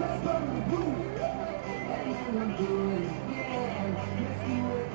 Let's burn the roof. And we're good, yeah. Let's do it.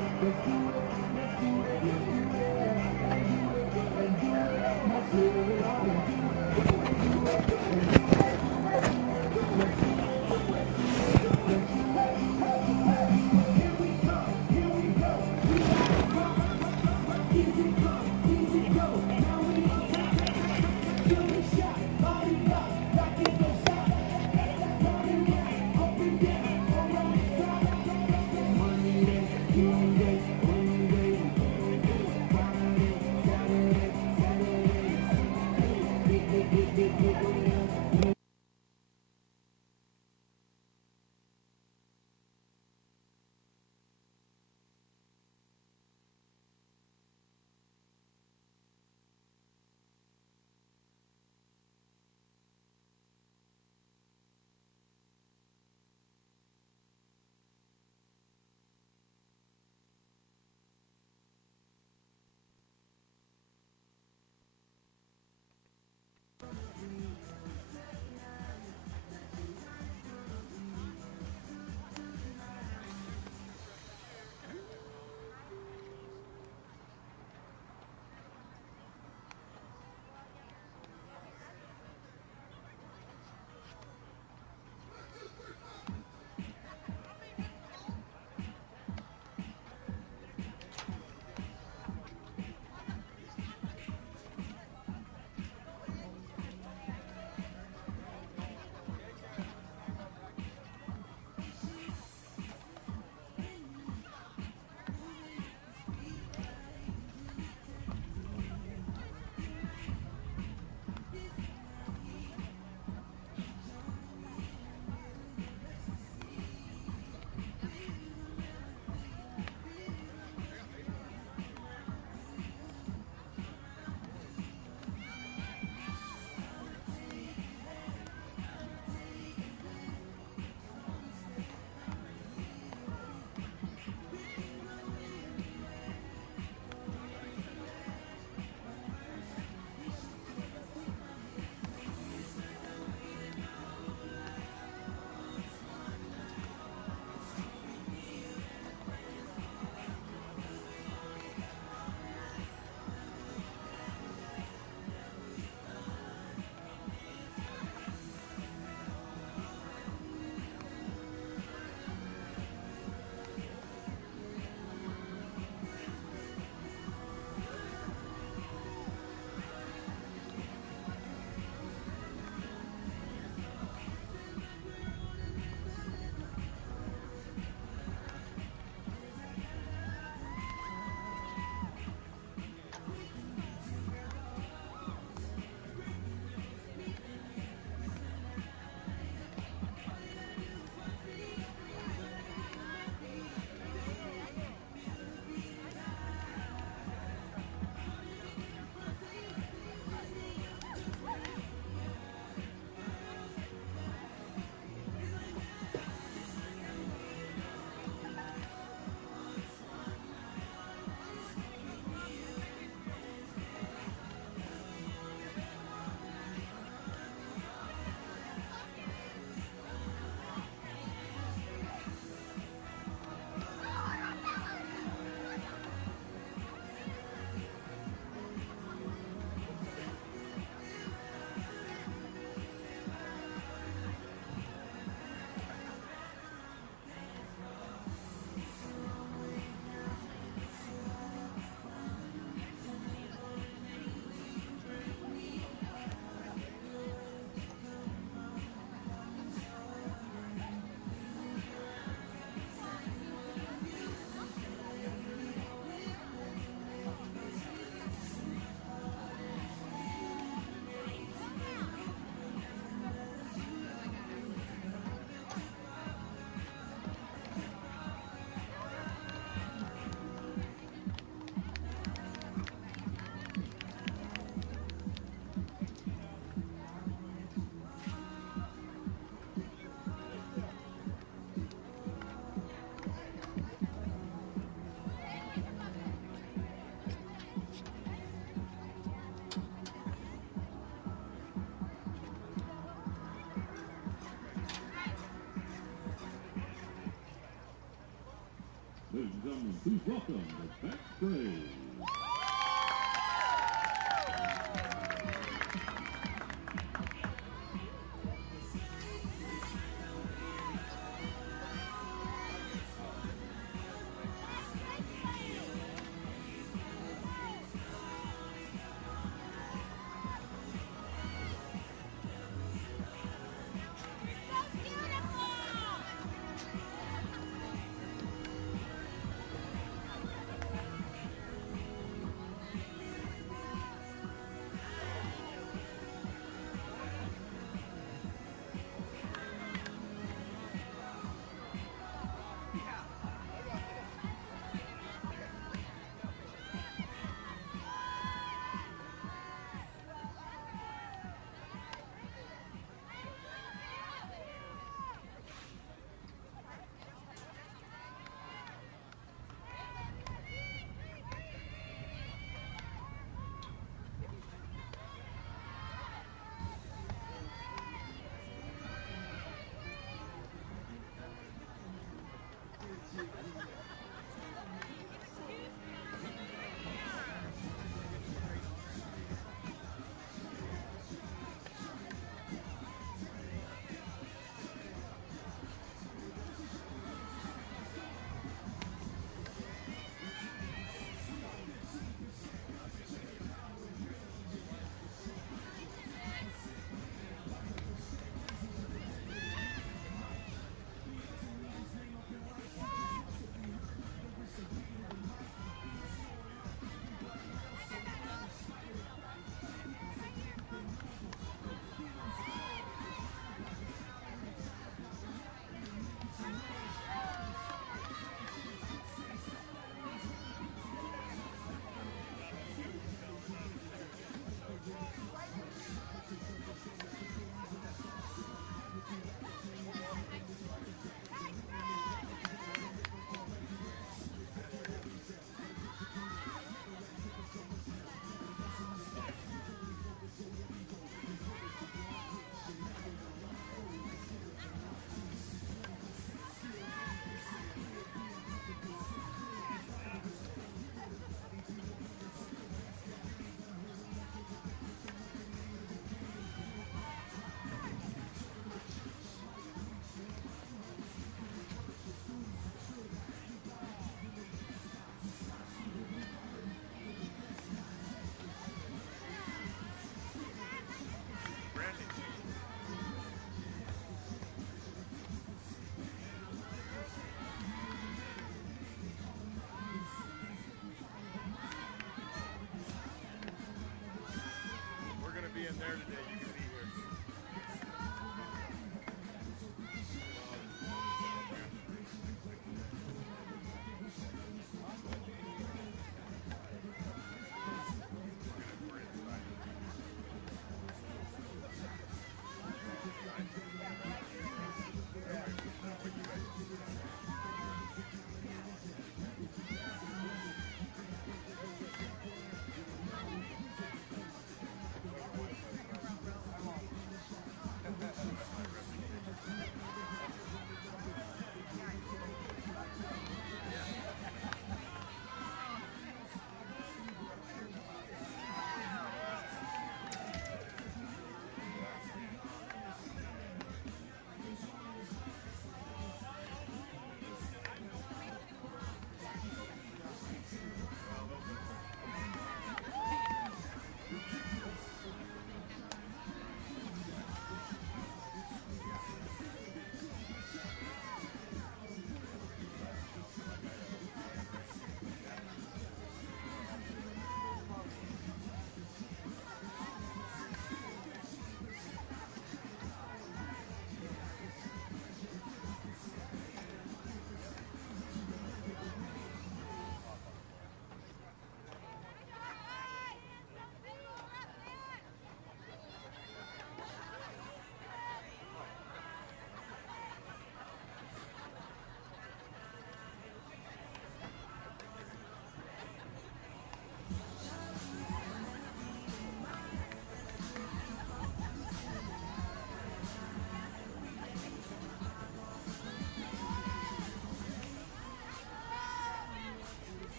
Ladies and gentlemen, please welcome the Cascade.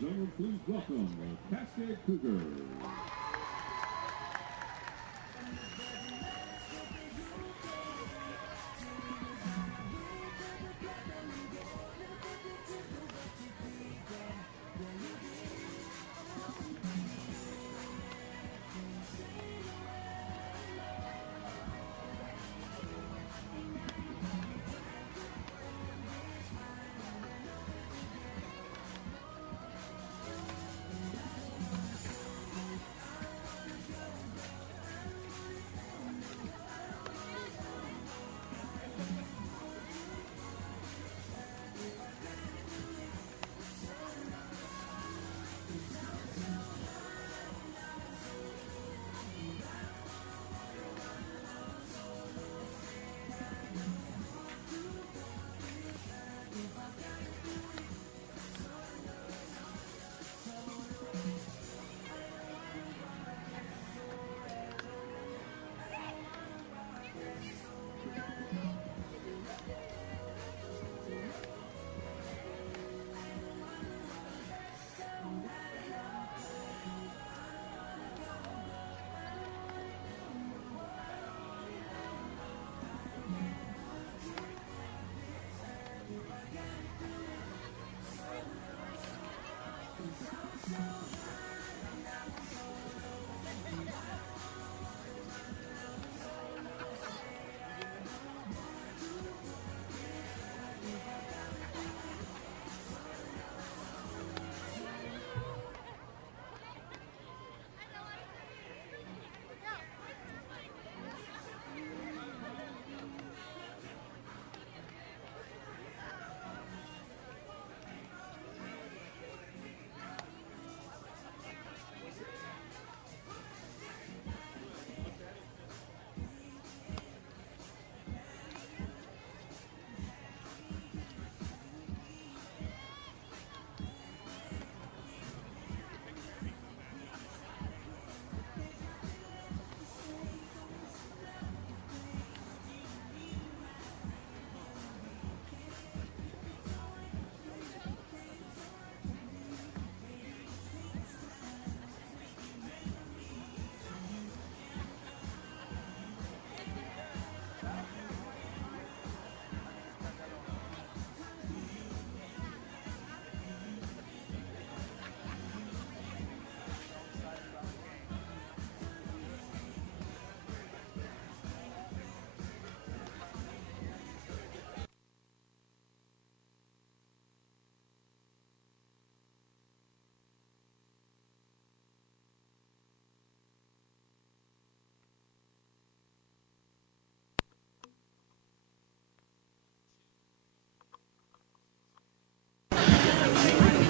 and gentlemen, please welcome the Cascade Cougars.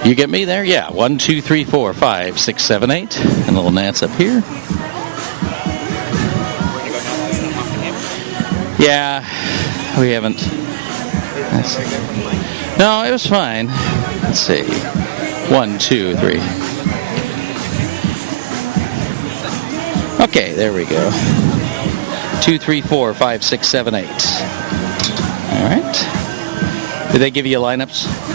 You get me there? Yeah. 1, 2, 3, 4, 5, 6, 7, 8. And a little Nance up here. Yeah, we haven't. No, it was fine. Let's see. 1, 2, 3. Okay, there we go. 2, 3, 4, 5, 6, 7, 8. All right. Did they give you lineups?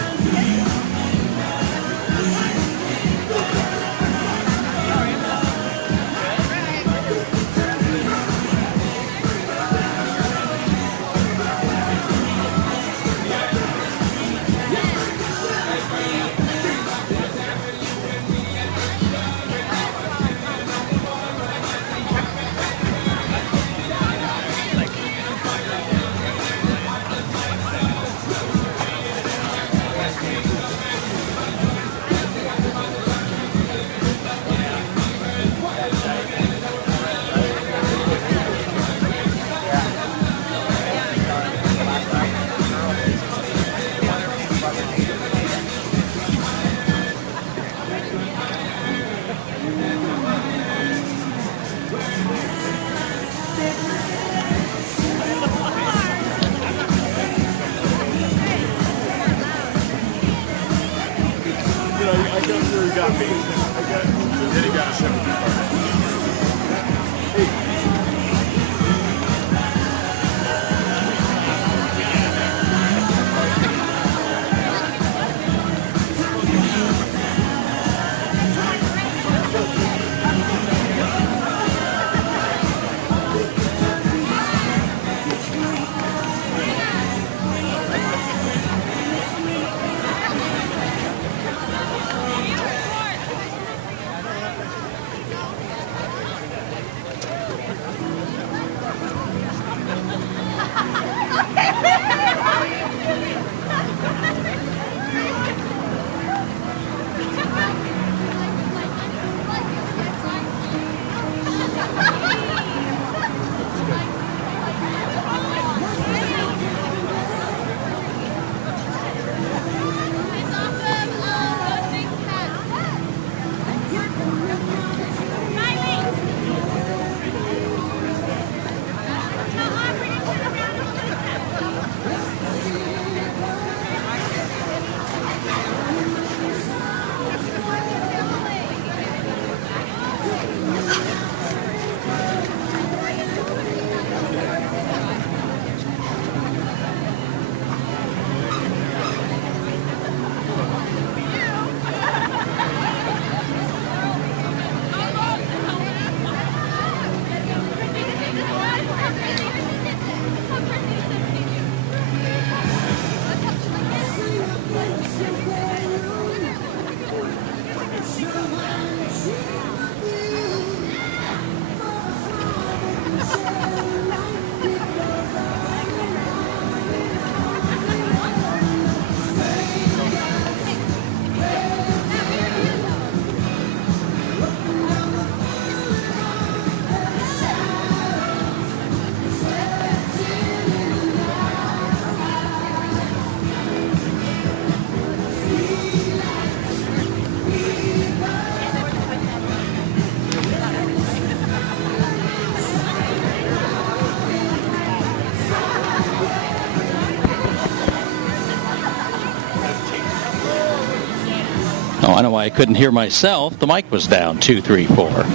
I know why I couldn't hear myself. The mic was down. 2, 3, 4.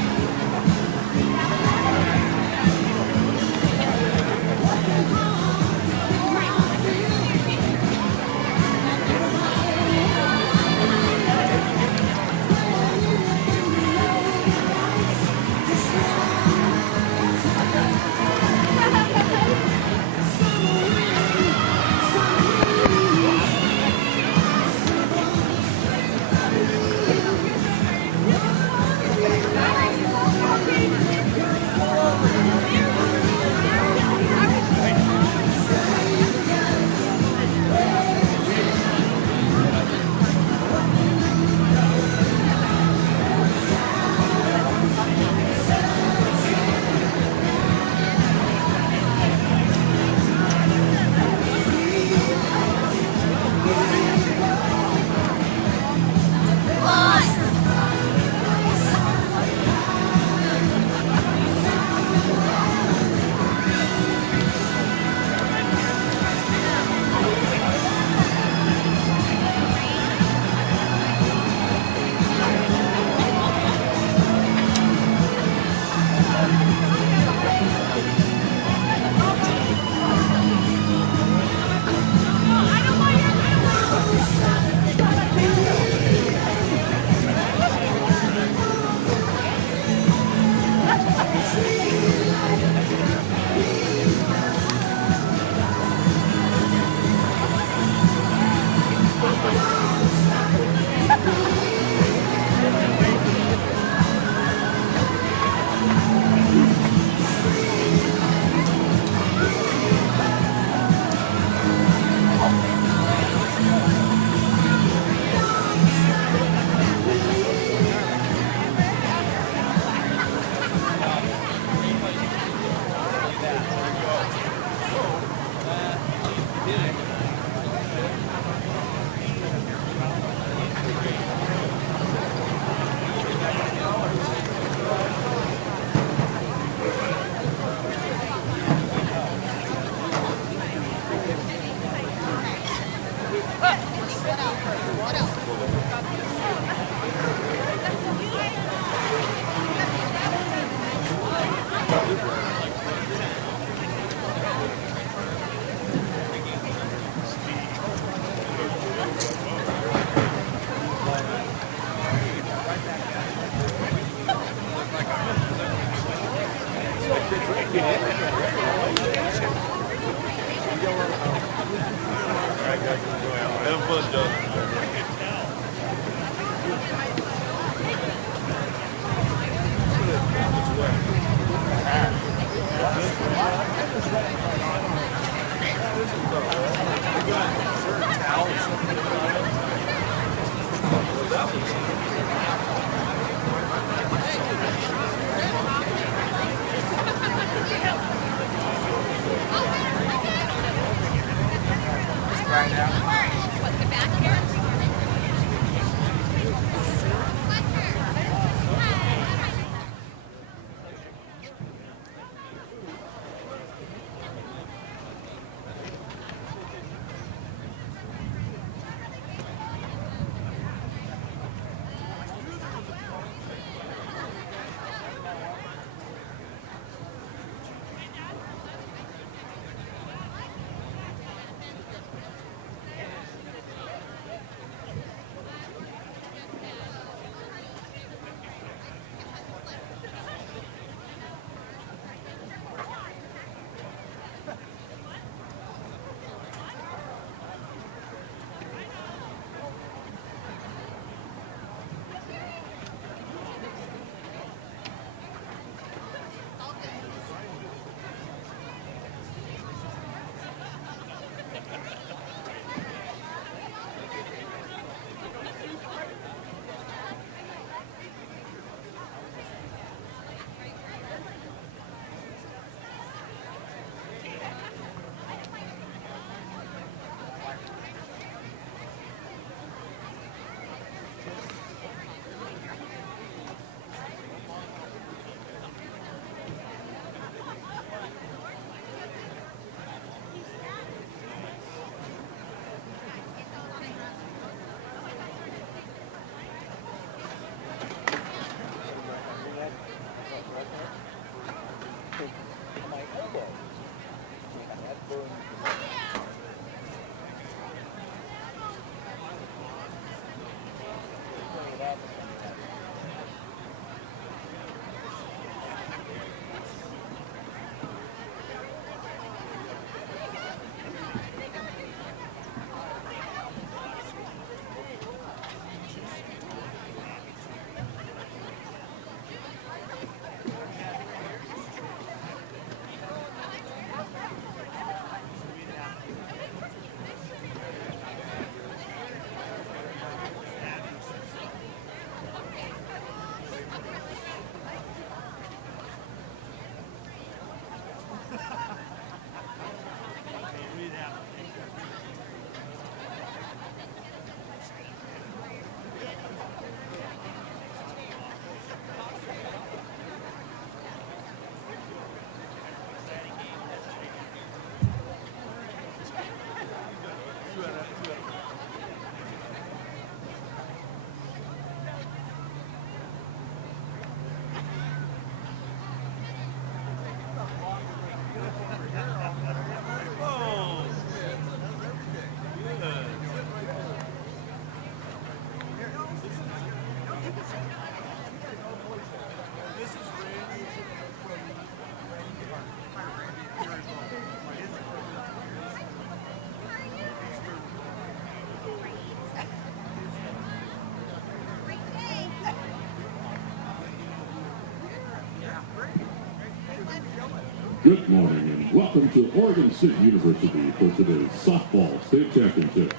Good morning and welcome to Oregon State University for today's softball state championships.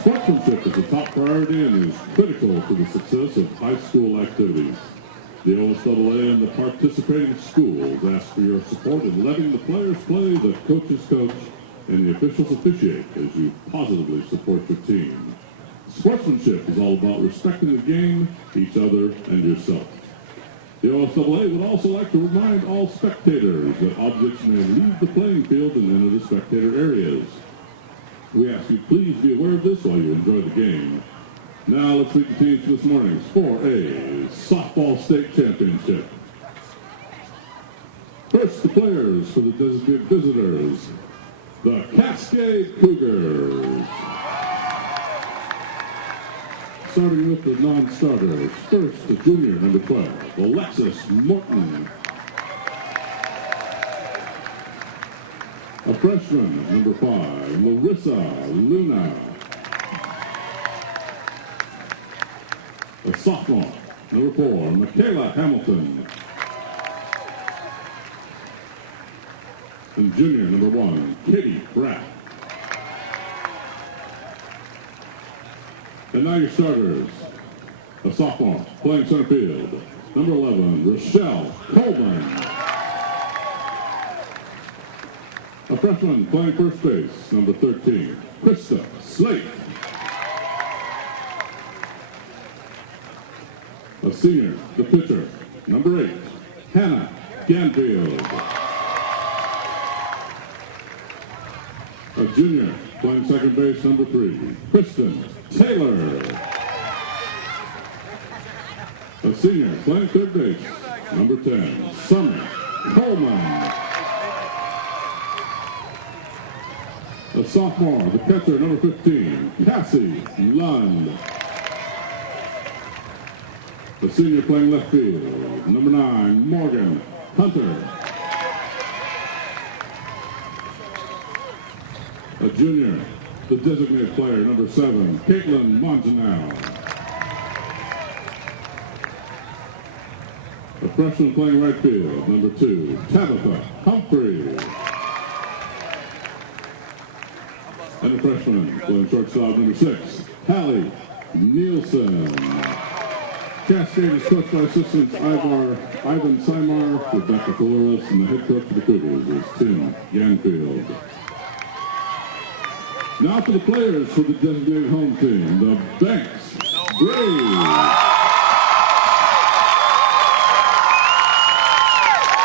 Sportsmanship is a top priority and is critical to the success of high school activities. The OSAA and the participating schools ask for your support in letting the players play, the coaches coach, and the officials officiate as you positively support your team. Sportsmanship is all about respecting the game, each other, and yourself. The OSAA would also like to remind all spectators that objects may leave the playing field and enter the spectator areas. We ask you please be aware of this while you enjoy the game. Now let's meet the teams this morning's 4A Softball State Championship. First, the players for the designated visitors, the Cascade Cougars. Starting with the non-starters. First, the junior, number 12, Alexis Morton. A freshman, number 5, Larissa Luna. A sophomore, number 4, Michaela Hamilton. And junior, number 1, Katie Pratt. And now your starters. A sophomore playing center field, number 11, Rochelle Coleman. A freshman playing first base, number 13, Krista Slate. A senior, the pitcher, number 8, Hannah Ganfield. A junior playing second base, number 3, Kristen Taylor. A senior playing third base, number 10, Summer Coleman. A sophomore, the catcher, number 15, Cassie Lund. A senior playing left field, number 9, Morgan Hunter. A junior, the designated player, number 7, Caitlin Montanel. A freshman playing right field, number 2, Tabitha Humphrey. And a freshman playing shortstop, number 6, Hallie Nielsen. Cascade is coached by assistants Ivan Simar, Rebecca Corvallis, and the head coach of the Cougars is Tim Ganfield. Now for the players for the designated home team, the Banks Braves.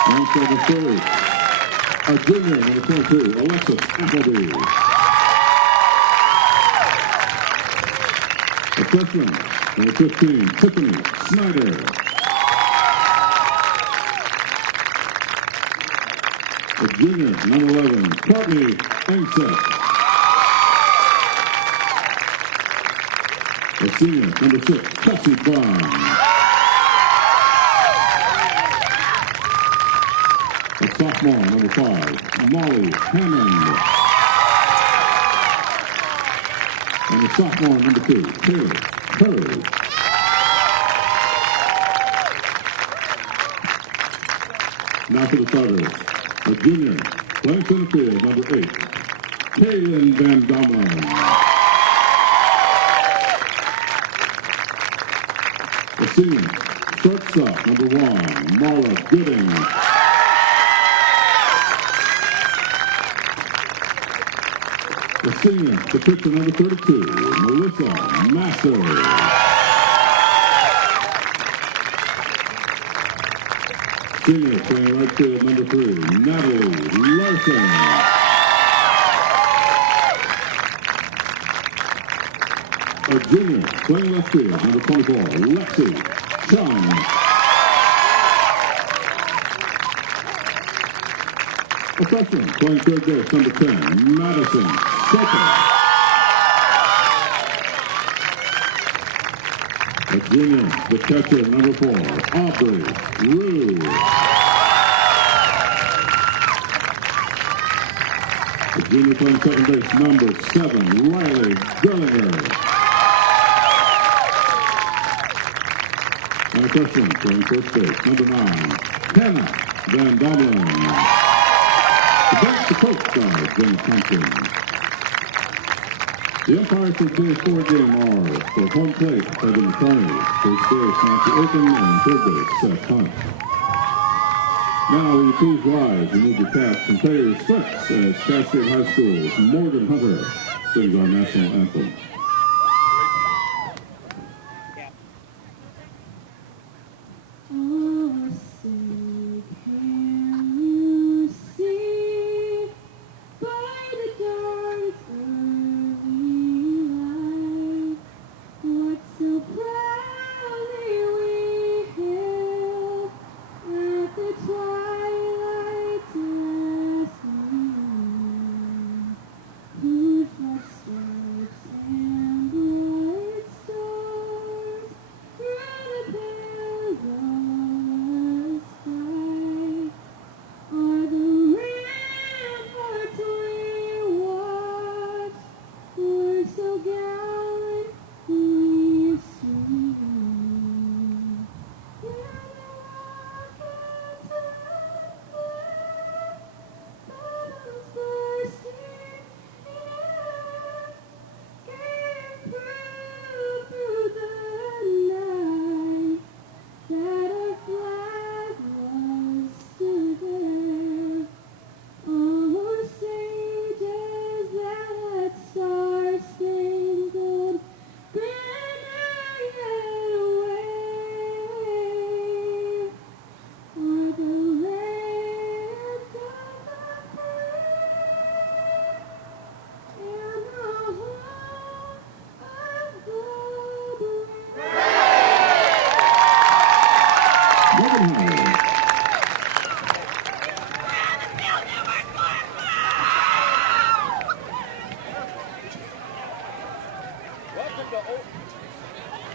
Banks over first. A junior, number 22, Alexis Appleby. A freshman, number 15, Tiffany Snyder. A junior, number 11, Courtney Engset. A senior, number 6, Kelsey Bond. A sophomore, number 5, Molly Hammond. And a sophomore, number 2, Taylor Curry. Now for the starters. A junior, playing center field, number 8, Kaylin Van Domelen. A senior, shortstop, number 1, Marla Gooding. A senior, the pitcher, number 32, Melissa Masser. Senior, playing right field, number 3, Natalie Larson. A junior, playing left field, number 24, Lexi Chung. A freshman, playing third base, number 10, Madison Soto. A junior, the catcher, number 4, Aubrey Rue. A junior playing second base, number 7, Riley Gerlinger. And a freshman playing first base, number 9, Hannah Van Domelen. The bench, the coach side, Jenny Thompson. The umpires for today's 4-game are for home plate, Evan Carney, first base, Nancy Aiken, and third base, Seth Hunt. Now, will you please rise, remove your caps, and pay your respects as Cascade High School's Morgan Hunter sings our national anthem.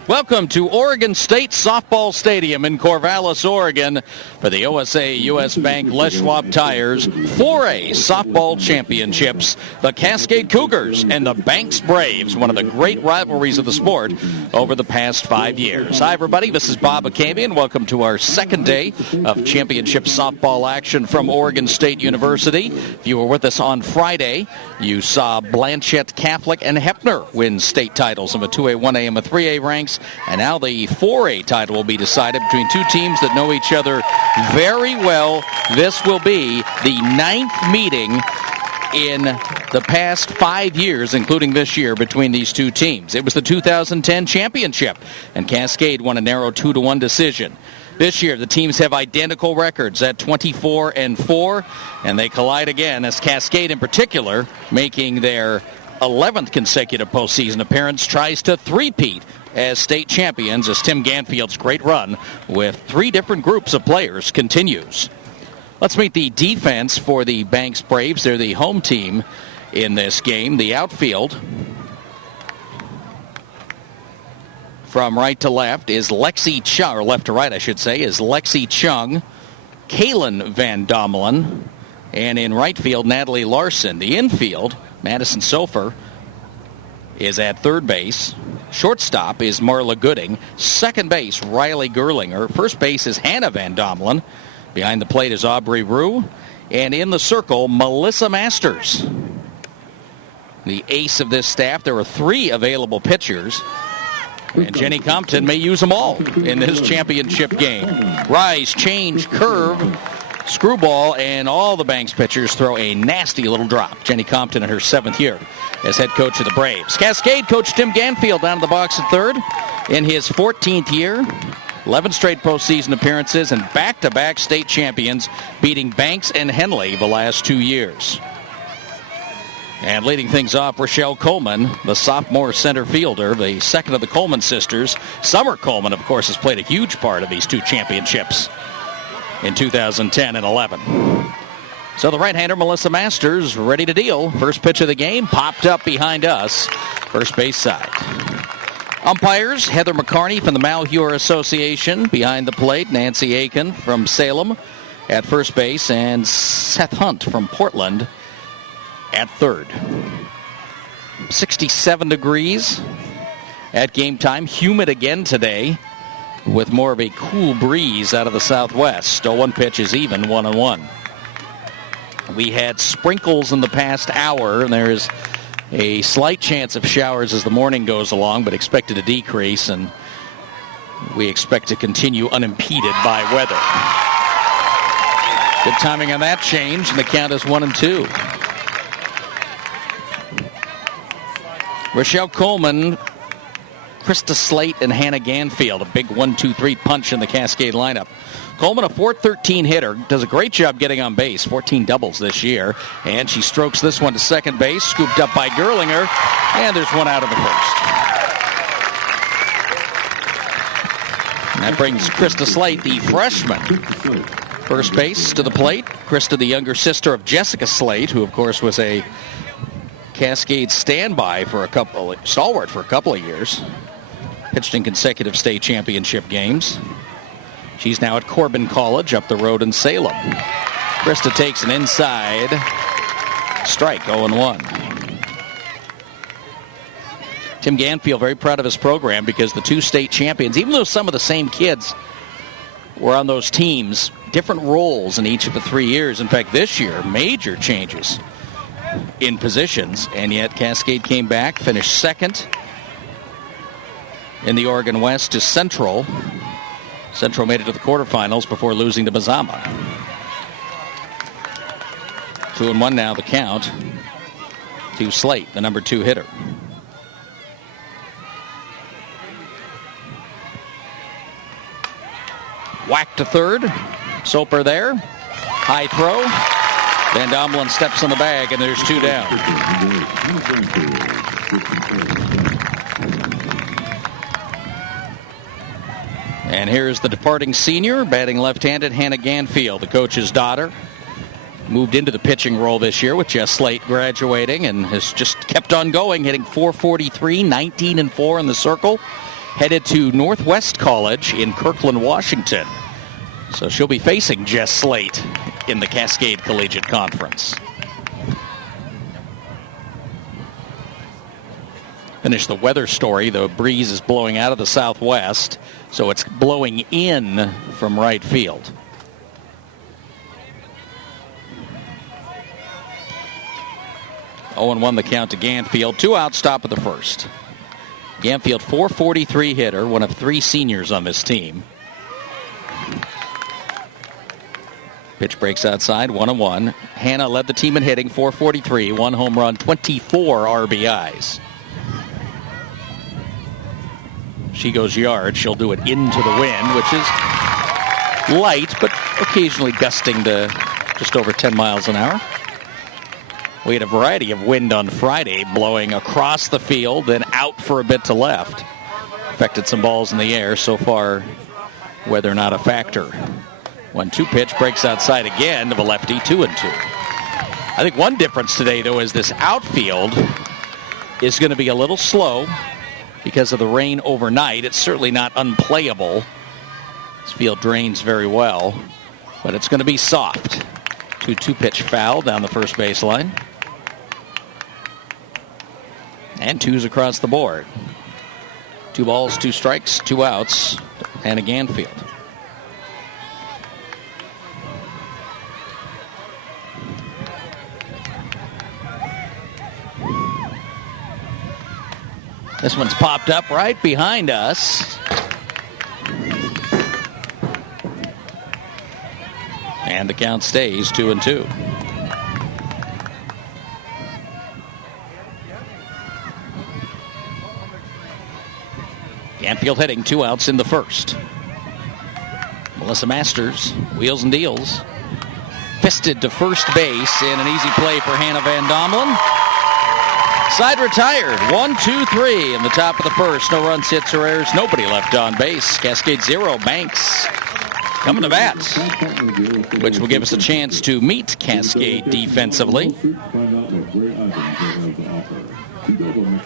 Welcome to Oregon State Softball Stadium in Corvallis, Oregon for the OSAA U.S. Bank Les Schwab Tires 4A Softball Championships. The Cascade Cougars and the Banks Braves, one of the great rivalries of the sport over the past 5 years. Hi, everybody. This is Bob Acamian. Welcome to our second day of championship softball action from Oregon State University. If you were with us on Friday, you saw Blanchette Catholic and Heppner win state titles of a 2A, 1A, and a 3A ranks. And now the 4A title will be decided between two teams that know each other very well. This will be the 9th meeting in the past 5 years, including this year, between these two teams. It was the 2010 championship, and Cascade won a narrow 2-1 decision. This year, the teams have identical records at 24-4, and they collide again as Cascade, in particular, making their 11th consecutive postseason appearance, tries to three-peat as state champions as Tim Ganfield's great run with 3 different groups of players continues. Let's meet the defense for the Banks Braves. They're the home team in this game. The outfield, from right to left, is Lexi Chung, or left to right, I should say, is Lexi Chung, Kaylin Van Domelen, and in right field, Natalie Larson. The infield, Madison Sofer, is at third base. Shortstop is Marla Gooding. Second base, Riley Gerlinger. First base is Hannah Van Domelen. Behind the plate is Aubrey Rue. And in the circle, Melissa Masters. The ace of this staff. There are 3 available pitchers. And Jenny Compton may use them all in this championship game. Rise, change, curve, screwball, and all the Banks pitchers throw a nasty little drop. Jenny Compton in her 7th year as head coach of the Braves. Cascade coach Tim Ganfield down in the box at third in his 14th year. 11 straight postseason appearances and back-to-back state champions, beating Banks and Henley the last 2 years. And leading things off, Rochelle Coleman, the sophomore center fielder, the second of the Coleman sisters. Summer Coleman, of course, has played a huge part of these 2 championships in 2010 and 11. So the right-hander, Melissa Masters, ready to deal. First pitch of the game, popped up behind us, first base side. Umpires, Heather McCarney from the Malheur Association. Behind the plate, Nancy Aiken from Salem at first base, and Seth Hunt from Portland at third. 67 degrees at game time. Humid again today. with more of a cool breeze out of the southwest. 0-1 pitch is even, 1-1. We had sprinkles in the past hour, and there is a slight chance of showers as the morning goes along, but expected to decrease, and we expect to continue unimpeded by weather. Good timing on that change, and the count is 1-2. Rochelle Coleman, Krista Slate, and Hannah Ganfield. A big 1-2-3 punch in the Cascade lineup. Coleman, a .413 hitter, does a great job getting on base. 14 doubles this year. And she strokes this one to second base, scooped up by Gerlinger. And there's one out of the first. And that brings Krista Slate, the freshman, first base to the plate. Krista, the younger sister of Jessica Slate, who, of course, was a Cascade standby stalwart for a couple of years. Pitched in consecutive state championship games. She's now at Corbin College up the road in Salem. Krista takes an inside strike, 0-1. Tim Ganfield very proud of his program because the two state champions, even though some of the same kids were on those teams, different roles in each of the 3 years. In fact, this year, major changes in positions, and yet Cascade came back, finished second in the Oregon West to Central. Central made it to the quarterfinals before losing to Mazama. 2-1 now the count to Slate, the number 2 hitter. Whack to third. Soper there. High throw. Van Domelen steps on the bag, and there's 2 down. And here's the departing senior, batting left-handed, Hannah Ganfield, the coach's daughter. Moved into the pitching role this year with Jess Slate graduating and has just kept on going, hitting .443, 19-4 in the circle. Headed to Northwest College in Kirkland, Washington. So she'll be facing Jess Slate in the Cascade Collegiate Conference. Finish the weather story. The breeze is blowing out of the southwest, so it's blowing in from right field. Oh, and 1 the count to Ganfield. 2 outs, top of the first. Ganfield, .443 hitter, one of 3 seniors on this team. Pitch breaks outside, 1-1. Hannah led the team in hitting, .443, 1 home run, 24 RBIs. She goes yard. She'll do it into the wind, which is light, but occasionally gusting to just over 10 miles an hour. We had a variety of wind on Friday, blowing across the field, then out for a bit to left. Affected some balls in the air. So far, weather not a factor. 1-2 pitch breaks outside again to the lefty, 2-2. I think one difference today, though, is this outfield is going to be a little slow because of the rain overnight. It's certainly not unplayable. This field drains very well, but it's going to be soft. 2-2 pitch foul down the first baseline. And 2s across the board. 2 balls, 2 strikes, 2 outs, and a Ganfield. This one's popped up right behind us. And the count stays 2-2. Ganfield hitting, 2 outs in the first. Melissa Masters, wheels and deals. Fisted to first base, and an easy play for Hannah Van Domelen. Side retired, 1-2-3 in the top of the first. No runs, hits, or errors. Nobody left on base. Cascade 0, Banks coming to bat, which will give us a chance to meet Cascade defensively.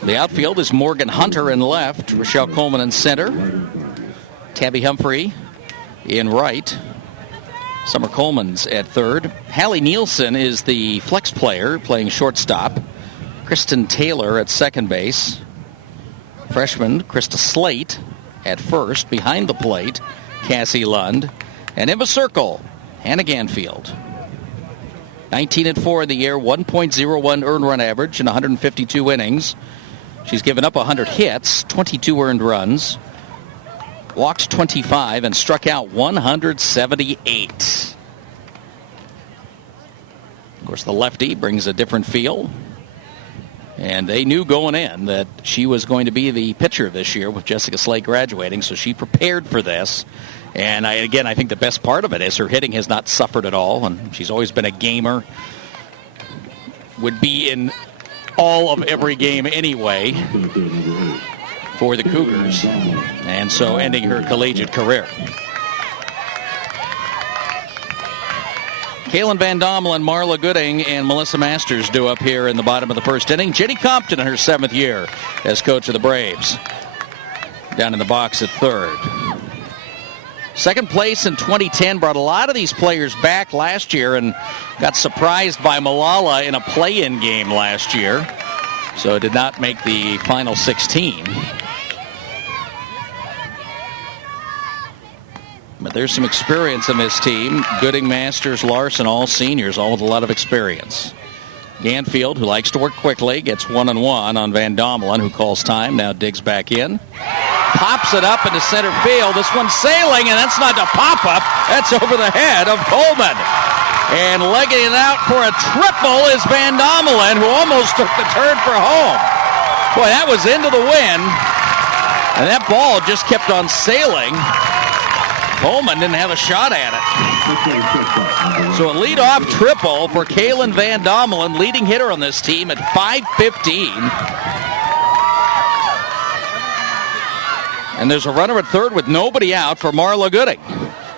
The outfield is Morgan Hunter in left, Rochelle Coleman in center, Tabby Humphrey in right, Summer Coleman's at third. Hallie Nielsen is the flex player playing shortstop. Kristen Taylor at second base. Freshman Krista Slate at first. Behind the plate, Cassie Lund. And in the circle, Hannah Ganfield. 19-4 in the year, 1.01 earned run average in 152 innings. She's given up 100 hits, 22 earned runs, walked 25, and struck out 178. Of course, the lefty brings a different feel. And they knew going in that she was going to be the pitcher this year with Jessica Slate graduating, so she prepared for this. And I think the best part of it is her hitting has not suffered at all, and she's always been a gamer. Would be in all of every game anyway for the Cougars, and so ending her collegiate career. Kaylin Van Dommelen, Marla Gooding, and Melissa Masters due up here in the bottom of the first inning. Jenny Compton in her 7th year as coach of the Braves. Down in the box at third. Second place in 2010 brought a lot of these players back last year and got surprised by Malala in a play-in game last year. So did not make the final 16. But there's some experience in this team. Gooding, Masters, Larson, all seniors, all with a lot of experience. Ganfield, who likes to work quickly, gets 1-1 on Van Dommelen, who calls time, now digs back in. Pops it up into center field. This one's sailing, and that's not a pop-up. That's over the head of Coleman. And legging it out for a triple is Van Dommelen, who almost took the turn for home. Boy, that was into the wind, and that ball just kept on sailing. Coleman didn't have a shot at it. So a leadoff triple for Kaylin Van Dommelen, leading hitter on this team at 5:15. And there's a runner at third with nobody out for Marla Gooding.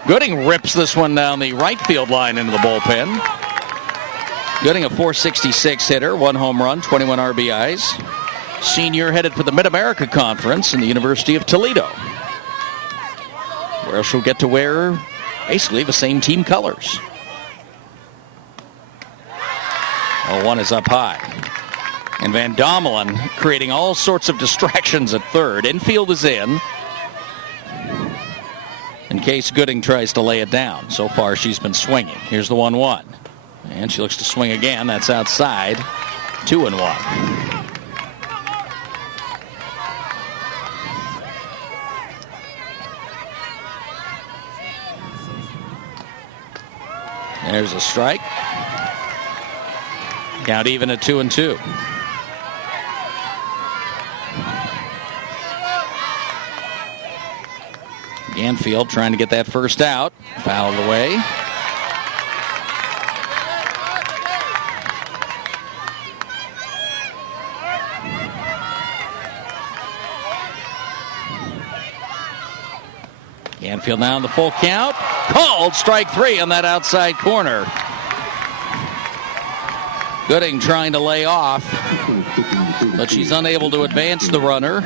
Gooding rips this one down the right field line into the bullpen. Gooding, a .466 hitter, 1 home run, 21 RBIs. Senior headed for the Mid-America Conference in the University of Toledo, where she'll get to wear basically the same team colors. 0-1 is up high. And Van Dommelen creating all sorts of distractions at third. Infield is in case Gooding tries to lay it down. So far, she's been swinging. Here's the 1-1. And she looks to swing again. That's outside. 2-1. There's a strike. Count even at 2-2. Ganfield trying to get that first out. Fouled away. Ganfield now in the full count. Called strike 3 on that outside corner. Gooding trying to lay off, but she's unable to advance the runner.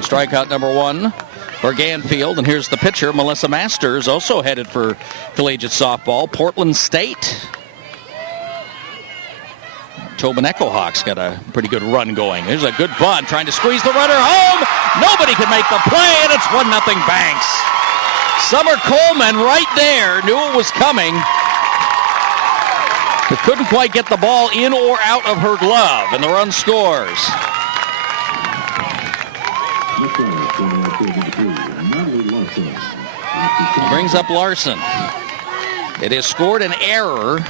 Strikeout number 1 for Ganfield. And here's the pitcher, Melissa Masters, also headed for collegiate softball, Portland State. Tobin Echohawks got a pretty good run going. There's a good bunt, trying to squeeze the runner home. Nobody can make the play, and it's 1-0 Banks. Summer Coleman right there, knew it was coming, but couldn't quite get the ball in or out of her glove, and the run scores. He brings up Larson. It has scored an error.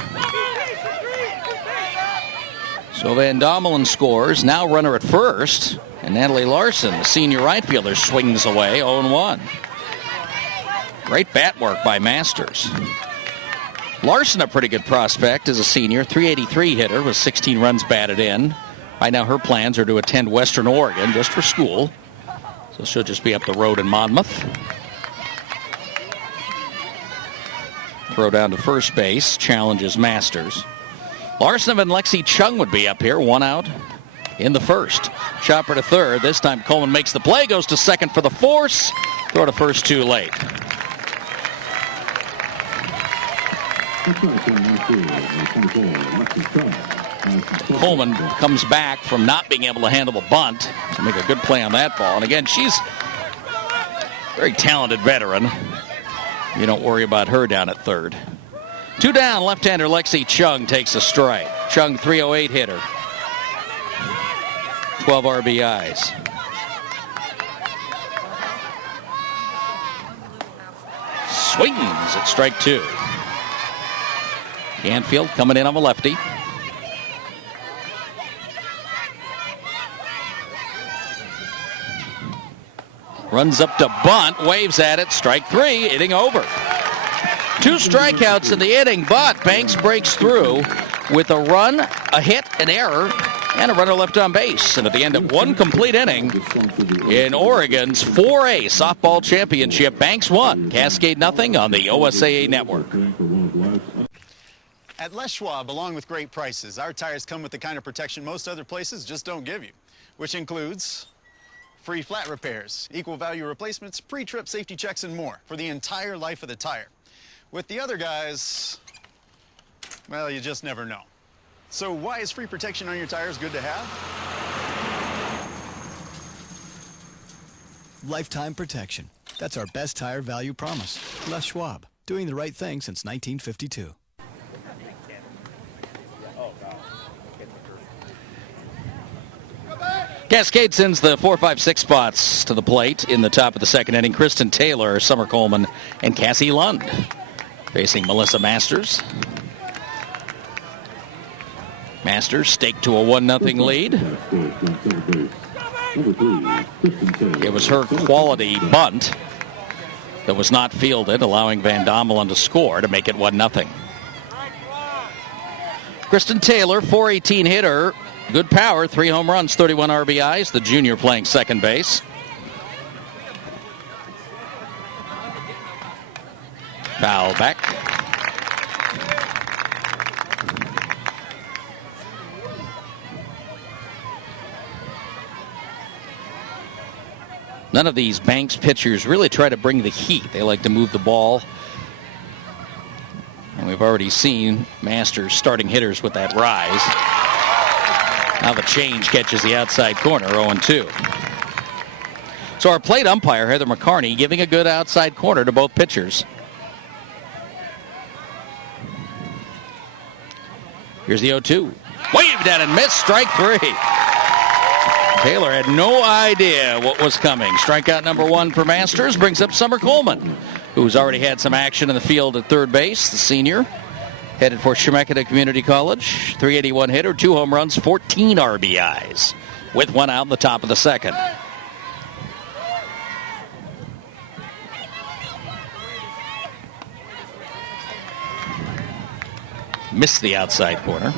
So Van Dommelen scores. Now runner at first. And Natalie Larson, the senior right fielder, swings away 0-1. Great bat work by Masters. Larson, a pretty good prospect as a senior. .383 hitter with 16 runs batted in. Right now her plans are to attend Western Oregon just for school. So she'll just be up the road in Monmouth. Throw down to first base. Challenges Masters. Larson and Lexi Chung would be up here. 1 out in the first. Chopper to third. This time Coleman makes the play. Goes to second for the force. Throw to first too late. Coleman comes back from not being able to handle the bunt to make a good play on that ball. And again, she's Very talented veteran. You don't worry about her down at third. 2 down, left-hander Lexi Chung takes a strike. Chung, 308 hitter. 12 RBIs. Swings at strike 2. Canfield coming in on the lefty. Runs up to bunt, waves at it, strike 3, inning over. 2 strikeouts in the inning, but Banks breaks through with a run, a hit, an error, and a runner left on base. And at the end of 1 complete inning in Oregon's 4A softball championship, Banks won. Cascade nothing on the OSAA network. At Les Schwab, along with great prices, our tires come with the kind of protection most other places just don't give you, which includes free flat repairs, equal value replacements, pre-trip safety checks, and more for the entire life of the tire. With the other guys, well, you just never know. So why is free protection on your tires good to have? Lifetime protection. That's our best tire value promise. Les Schwab, doing the right thing since 1952. Cascade sends the 4, 5, 6 spots to the plate in the top of the second inning. Kristen Taylor, Summer Coleman, and Cassie Lund facing Melissa Masters. Masters staked to a 1-0 lead. It was her quality bunt that was not fielded, allowing Van Dommelen to score to make it 1-0. Kristen Taylor, 418 hitter, good power, 3 home runs, 31 RBIs. The junior playing second base. Foul back. None of these Banks pitchers really try to bring the heat. They like to move the ball. And we've already seen Masters starting hitters with that rise. Now the change catches the outside corner, 0-2. So our plate umpire, Heather McCarney, giving a good outside corner to both pitchers. Here's the 0-2. Waved at and missed, strike 3. Taylor had no idea what was coming. Strikeout number 1 for Masters brings up Summer Coleman, who's already had some action in the field at third base, the senior. Headed for Chemeketa Community College. 381 hitter, 2 home runs, 14 RBIs. With 1 out in the top of the second. Missed the outside corner.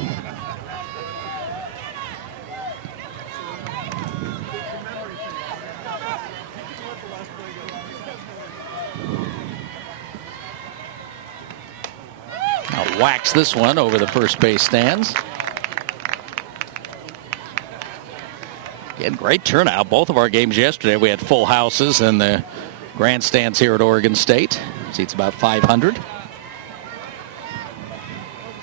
Now whacks this one over the first base stands. Again, great turnout. Both of our games yesterday, we had full houses in the grandstands here at Oregon State. Seats about 500.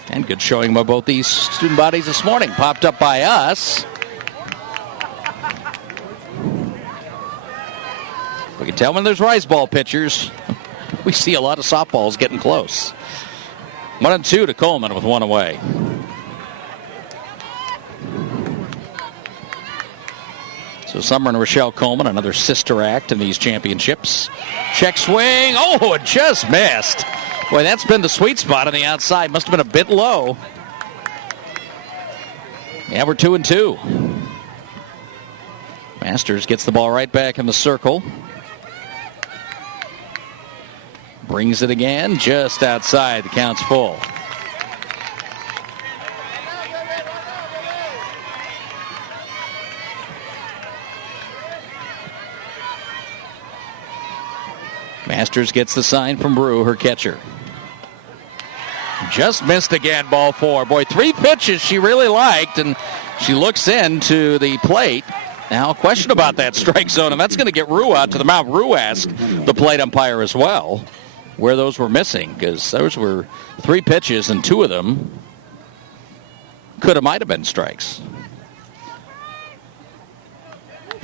And good showing by both these student bodies this morning. Popped up by us. We can tell when there's rise ball pitchers. We see a lot of softballs getting close. 1-2 to Coleman with 1 away. So Summer and Rochelle Coleman, another sister act in these championships. Check swing. Oh, it just missed. Boy, that's been the sweet spot on the outside. Must have been a bit low. Yeah, we're 2-2. Masters gets the ball right back in the circle. Brings it again, just outside. The count's full. Masters gets the sign from Brew, her catcher. Just missed again, ball 4. Boy, 3 pitches she really liked, and she looks into the plate. Now, question about that strike zone, and that's going to get Rue out to the mound. Rue asked the plate umpire as well where those were missing, because those were 3 pitches, and 2 of them might have been strikes.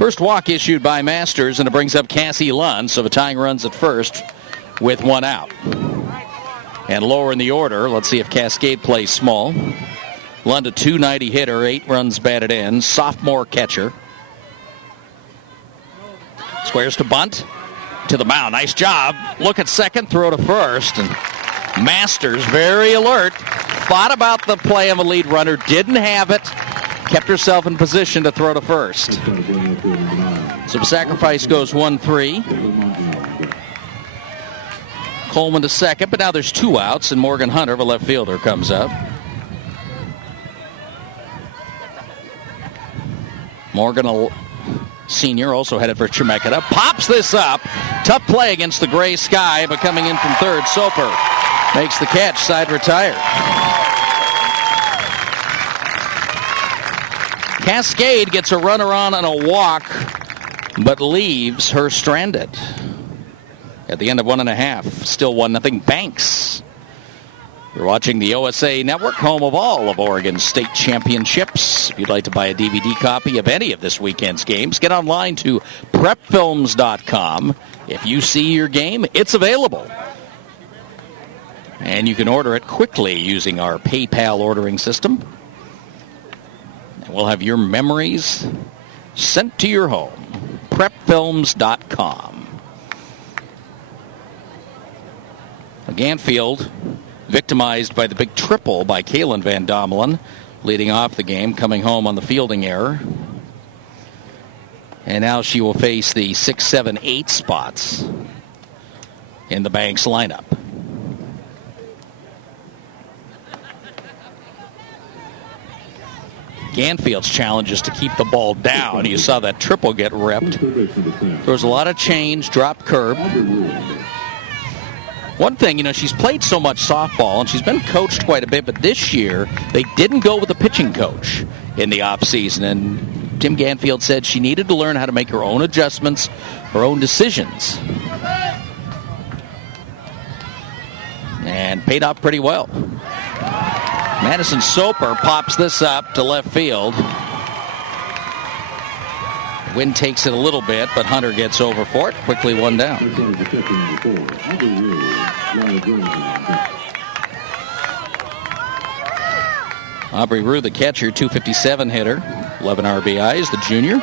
First walk issued by Masters, and it brings up Cassie Lund, so the tying runs at first with one out. And lower in the order, let's see if Cascade plays small. Lund, a .290 hitter, 8 runs batted in, sophomore catcher. Squares to bunt, to the mound. Nice job. Look at second, throw to first. And Masters, very alert, thought about the play of a lead runner, didn't have it, kept herself in position to throw to first. So the sacrifice goes 1-3. Coleman to second, but now there's 2 outs, and Morgan Hunter, the left fielder, comes up. Morgan, senior, also headed for Chemeketa, pops this up. Tough play against the gray sky, but coming in from third, Soper makes the catch, side retired. Cascade gets a runner on and a walk, but leaves her stranded. At the end of 1.5, still 1-0 Banks. You're watching the OSAA Network, home of all of Oregon's state championships. If you'd like to buy a DVD copy of any of this weekend's games, get online to prepfilms.com. If you see your game, it's available. And you can order it quickly using our PayPal ordering system. And we'll have your memories sent to your home. Prepfilms.com. Ganfield victimized by the big triple by Kaylin Van Dommelen, leading off the game, coming home on the fielding error. And now she will face the 6, 7, 8 spots in the Banks lineup. Ganfield's challenge is to keep the ball down. You saw that triple get ripped. There was a lot of change, drop curve. One thing, she's played so much softball, and she's been coached quite a bit, but this year they didn't go with a pitching coach in the offseason, and Tim Ganfield said she needed to learn how to make her own adjustments, her own decisions. And paid off pretty well. Madison Soper pops this up to left field. Wind takes it a little bit, but Hunter gets over for it. Quickly one down. Aubrey Rue, the catcher, 257 hitter, 11 RBIs, the junior.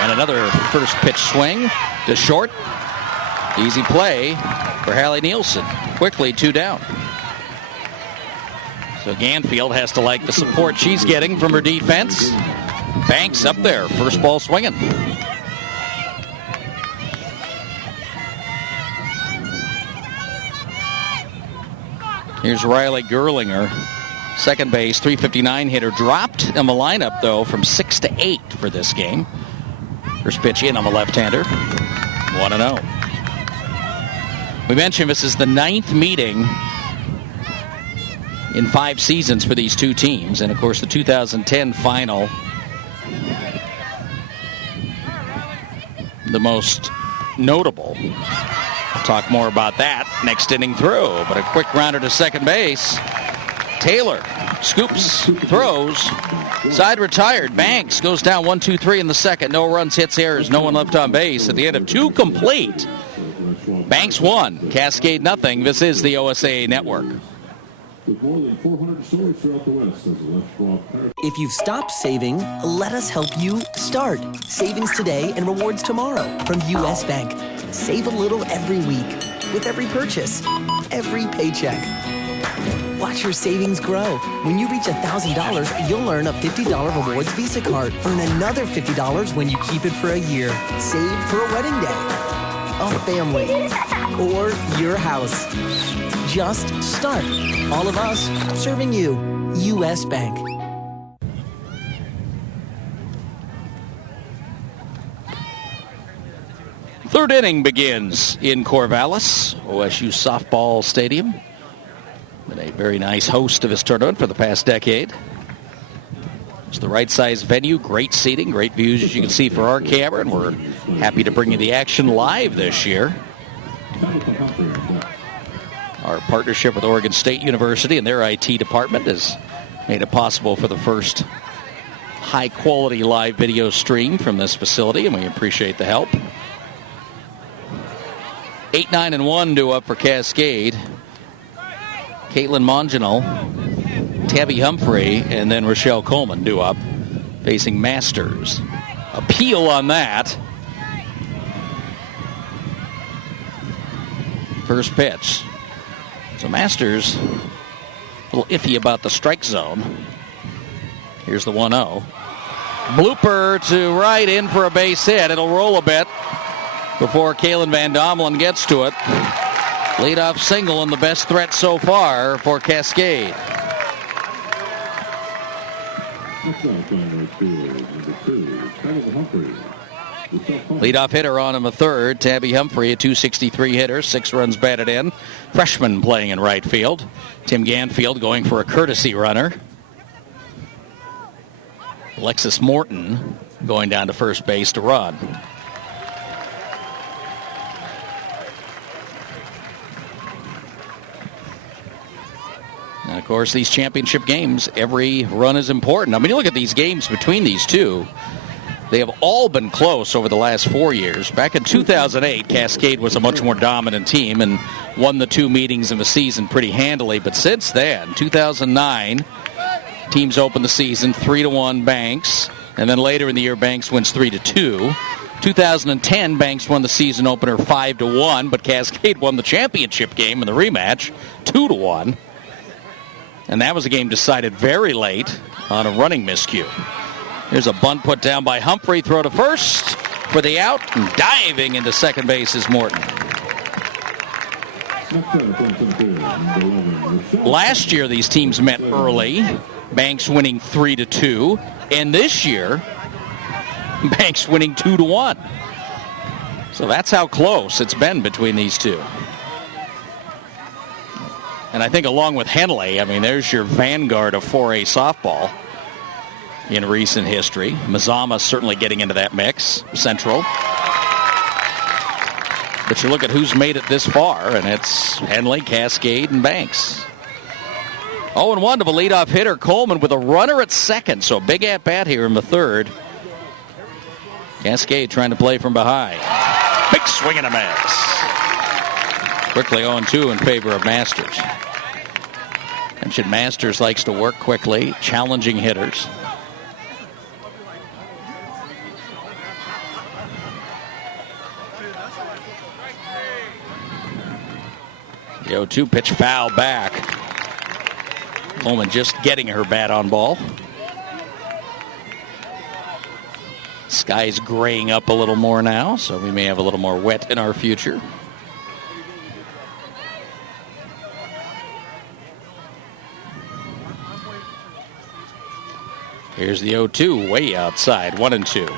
And another first pitch swing to short. Easy play for Hallie Nielsen. Quickly 2 down. So Ganfield has to like the support she's getting from her defense. Banks up there, first ball swinging. Here's Riley Gerlinger, second base, 359 hitter. Dropped in the lineup, though, from 6 to 8 for this game. First pitch in on the left-hander, 1-0. We mentioned this is the 9th meeting in 5 seasons for these two teams. And, of course, the 2010 final, the most notable. We'll talk more about that next inning through. But a quick grounder to second base. Taylor scoops, throws, side retired. Banks goes down 1-2-3 in the second. No runs, hits, errors, no one left on base at the end of 2 complete. Banks 1, Cascade nothing. This is the OSAA Network. With more than 400 stores throughout the West, as a Left Schwab. If you've stopped saving, let us help you start. Savings today and rewards tomorrow from U.S. Bank. Save a little every week with every purchase, every paycheck. Watch your savings grow. When you reach $1,000, you'll earn a $50 rewards Visa card. Earn another $50 when you keep it for a year. Save for a wedding day, a family, or your house. Just start. All of us serving you. U.S. Bank. Third inning begins in Corvallis, OSU softball stadium. Been a very nice host of this tournament for the past decade. It's the right size venue, great seating, great views as you can see for our camera, and we're happy to bring you the action live this year. Our partnership with Oregon State University and their IT department has made it possible for the first high-quality live video stream from this facility, and we appreciate the help. 8, 9, and 1 due up for Cascade. Caitlin Monginal, Tabby Humphrey, and then Rochelle Coleman due up, facing Masters. Appeal on that. First pitch. So Masters, a little iffy about the strike zone. Here's the 1-0. Blooper to right, in for a base hit. It'll roll a bit before Kaylin Van Domelen gets to it. Leadoff single and the best threat so far for Cascade. Leadoff hitter on him a third. Tabby Humphrey, a .263 hitter, 6 runs batted in. Freshman playing in right field. Tim Ganfield going for a courtesy runner. Alexis Morton going down to first base to run. And, of course, these championship games, every run is important. I mean, you look at these games between these two, they have all been close over the last 4 years. Back in 2008, Cascade was a much more dominant team and won the 2 meetings of the season pretty handily. But since then, 2009, teams opened the season 3-1 Banks. And then later in the year, Banks wins 3-2. 2010, Banks won the season opener 5-1, but Cascade won the championship game in the rematch 2-1. And that was a game decided very late on a running miscue. Here's a bunt put down by Humphrey. Throw to first for the out. And diving into second base is Morton. Last year, these teams met early. Banks winning 3-2. And this year, Banks winning 2-1. So that's how close it's been between these two. And I think along with Henley, I mean, there's your vanguard of 4A softball in recent history. Mazama certainly getting into that mix, Central. But you look at who's made it this far, and it's Henley, Cascade, and Banks. 0-1 to the leadoff hitter, Coleman, with a runner at second. So big at-bat here in the third. Cascade trying to play from behind. Big swing and a miss. Quickly 0-2 in favor of Masters. Mentioned Masters likes to work quickly, challenging hitters. The 0-2 pitch foul back. Coleman just getting her bat on ball. Sky's graying up a little more now, so we may have a little more wet in our future. Here's the 0-2, way outside, 1-2.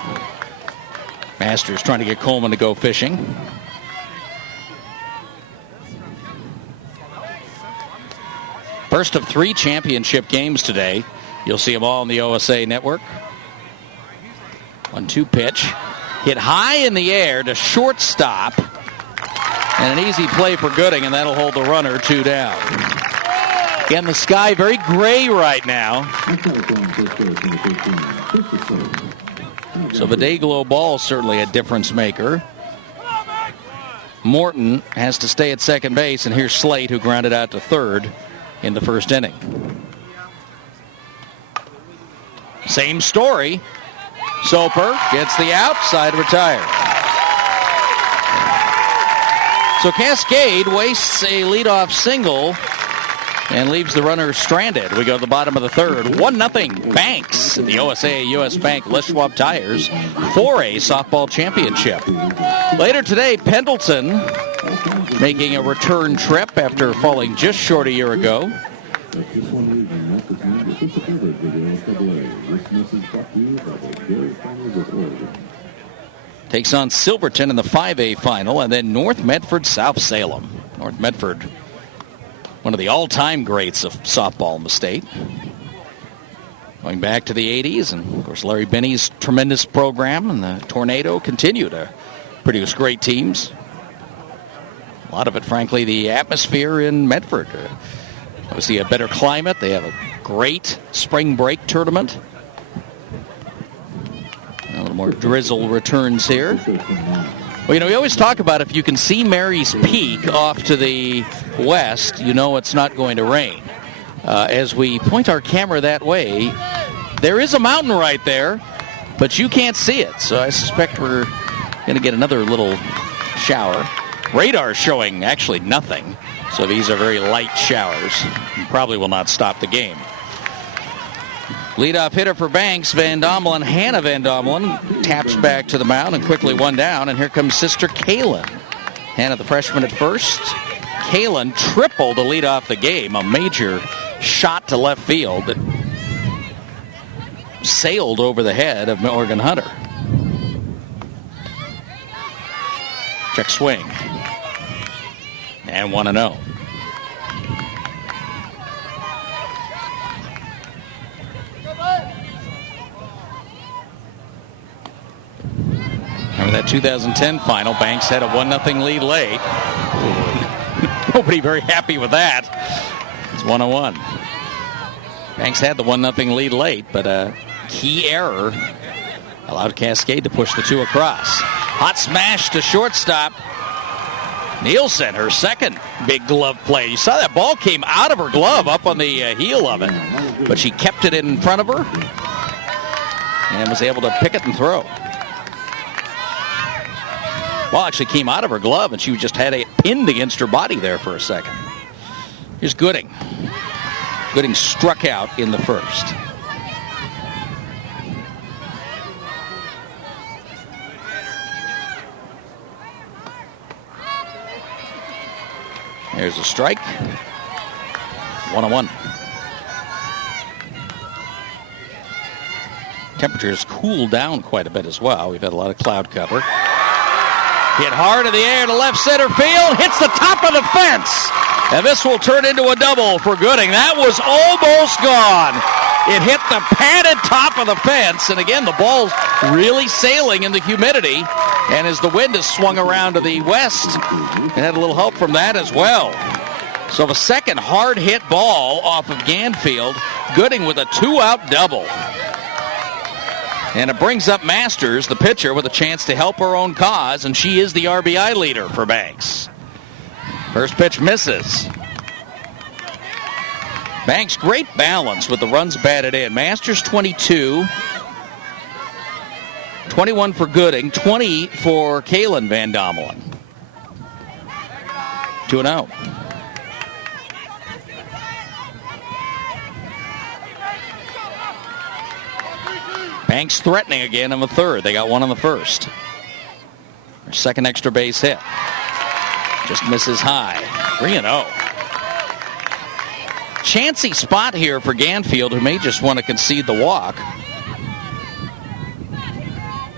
Masters trying to get Coleman to go fishing. First of 3 championship games today. You'll see them all on the OSAA network. 1-2 pitch. Hit high in the air to shortstop. And an easy play for Gooding, and that'll hold the runner 2 down. Again, the sky very gray right now. So the day-glow ball is certainly a difference maker. Morton has to stay at second base, and here's Slate, who grounded out to third in the first inning. Same story. Soper gets the out, side retired. So Cascade wastes a leadoff single and leaves the runner stranded. We go to the bottom of the third. 1-0 Banks in the OSAA US Bank Les Schwab Tires 4A softball championship. Later today, Pendleton making a return trip after falling just short a year ago. Takes on Silverton in the 5A final, and then North Medford, South Salem. North Medford, one of the all-time greats of softball in the state. Going back to the 80s, and of course Larry Binney's tremendous program and the Tornado continue to produce great teams. A lot of it, frankly, the atmosphere in Medford. Obviously a better climate. They have a great spring break tournament. A little more drizzle returns here. Well, we always talk about if you can see Mary's Peak off to the west, you know it's not going to rain. As we point our camera that way, there is a mountain right there, but you can't see it. So I suspect we're going to get another little shower. Radar showing actually nothing. So these are very light showers. Probably will not stop the game. Leadoff hitter for Banks, Van Dommelen. Hannah Van Dommelen taps back to the mound and quickly one down. And here comes sister Kaylin. Hannah, the freshman, at first. Kaylin tripled to lead off the game. A major shot to left field that sailed over the head of Morgan Hunter. Check swing. And 1-0. Remember that 2010 final, Banks had a 1-0 lead late. Nobody very happy with that. It's 1-1. Banks had the 1-0 lead late, but a key error allowed Cascade to push the two across. Hot smash to shortstop. Nielsen, her second big glove play. You saw that ball came out of her glove up on the heel of it, but she kept it in front of her and was able to pick it and throw. Ball actually came out of her glove, and she just had it pinned against her body there for a second. Here's Gooding. Gooding struck out in the first. There's a strike. 1-1. Temperatures cooled down quite a bit as well. We've had a lot of cloud cover. Hit hard in the air to left center field. Hits the top of the fence. And this will turn into a double for Gooding. That was almost gone. It hit the padded top of the fence. And again, the ball's really sailing in the humidity. And as the wind has swung around to the west, it had a little help from that as well. So the second hard hit ball off of Ganfield. Gooding with a 2-out double. And it brings up Masters, the pitcher, with a chance to help her own cause, and she is the RBI leader for Banks. First pitch misses. Banks, great balance with the runs batted in. Masters 22, 21 for Gooding, 20 for Kaylin Van Dommelen. 2-0. Banks threatening again in the third. They got one on the first. Their second extra base hit. Just misses high. 3-0. Chancy spot here for Ganfield, who may just want to concede the walk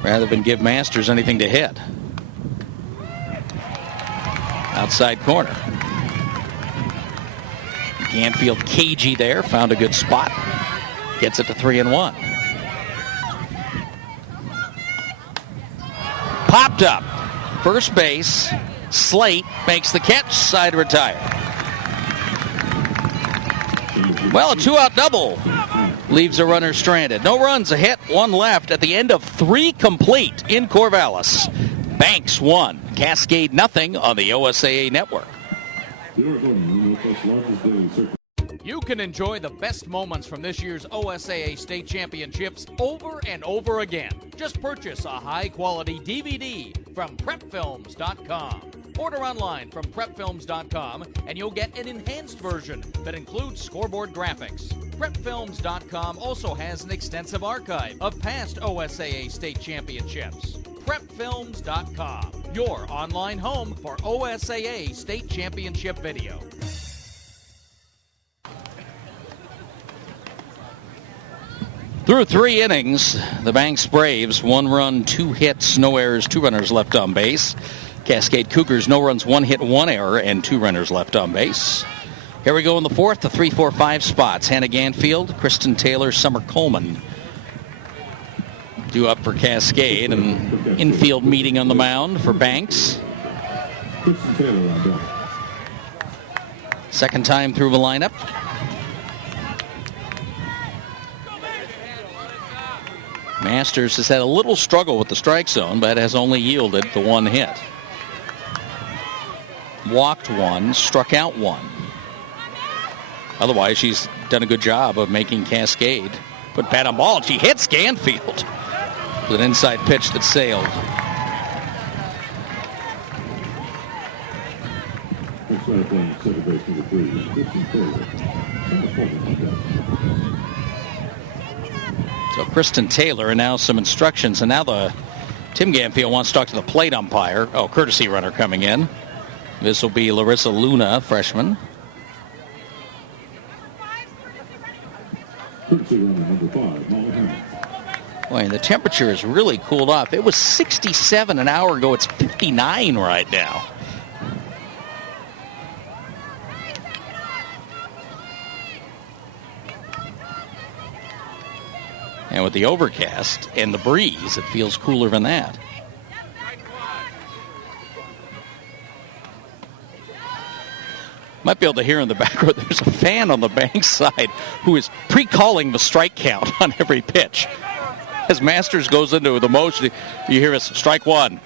rather than give Masters anything to hit. Outside corner. Ganfield cagey there. Found a good spot. Gets it to 3-1. Popped up. First base. Slate makes the catch. Side retire. Well, a 2-out double leaves a runner stranded. No runs, a hit, one left at the end of 3 complete in Corvallis. Banks 1, Cascade nothing on the OSAA network. You can enjoy the best moments from this year's OSAA State Championships over and over again. Just purchase a high-quality DVD from PrepFilms.com. Order online from PrepFilms.com and you'll get an enhanced version that includes scoreboard graphics. PrepFilms.com also has an extensive archive of past OSAA State Championships. PrepFilms.com, your online home for OSAA State Championship video. Through 3 innings, the Banks Braves, 1 run, 2 hits, no errors, 2 runners left on base. Cascade Cougars, no runs, 1 hit, 1 error, and 2 runners left on base. Here we go in the fourth, the 3, 4, 5 spots. Hannah Ganfield, Kristen Taylor, Summer Coleman due up for Cascade. An infield meeting on the mound for Banks. Second time through the lineup. Masters has had a little struggle with the strike zone, but has only yielded the one hit. Walked one, struck out one. Otherwise, she's done a good job of making Cascade put bat on ball. She hit Scanfield with an inside pitch that sailed. So Kristen Taylor, and now some instructions. And now Tim Gamfield wants to talk to the plate umpire. Oh, courtesy runner coming in. This will be Larissa Luna, freshman. Courtesy runner number 5, Molly Hammond. Boy, and the temperature has really cooled off. It was 67 an hour ago. It's 59 right now. And with the overcast and the breeze, it feels cooler than that. Might be able to hear in the background, there's a fan on the bank side who is pre-calling the strike count on every pitch. As Masters goes into the motion, you hear us, strike one,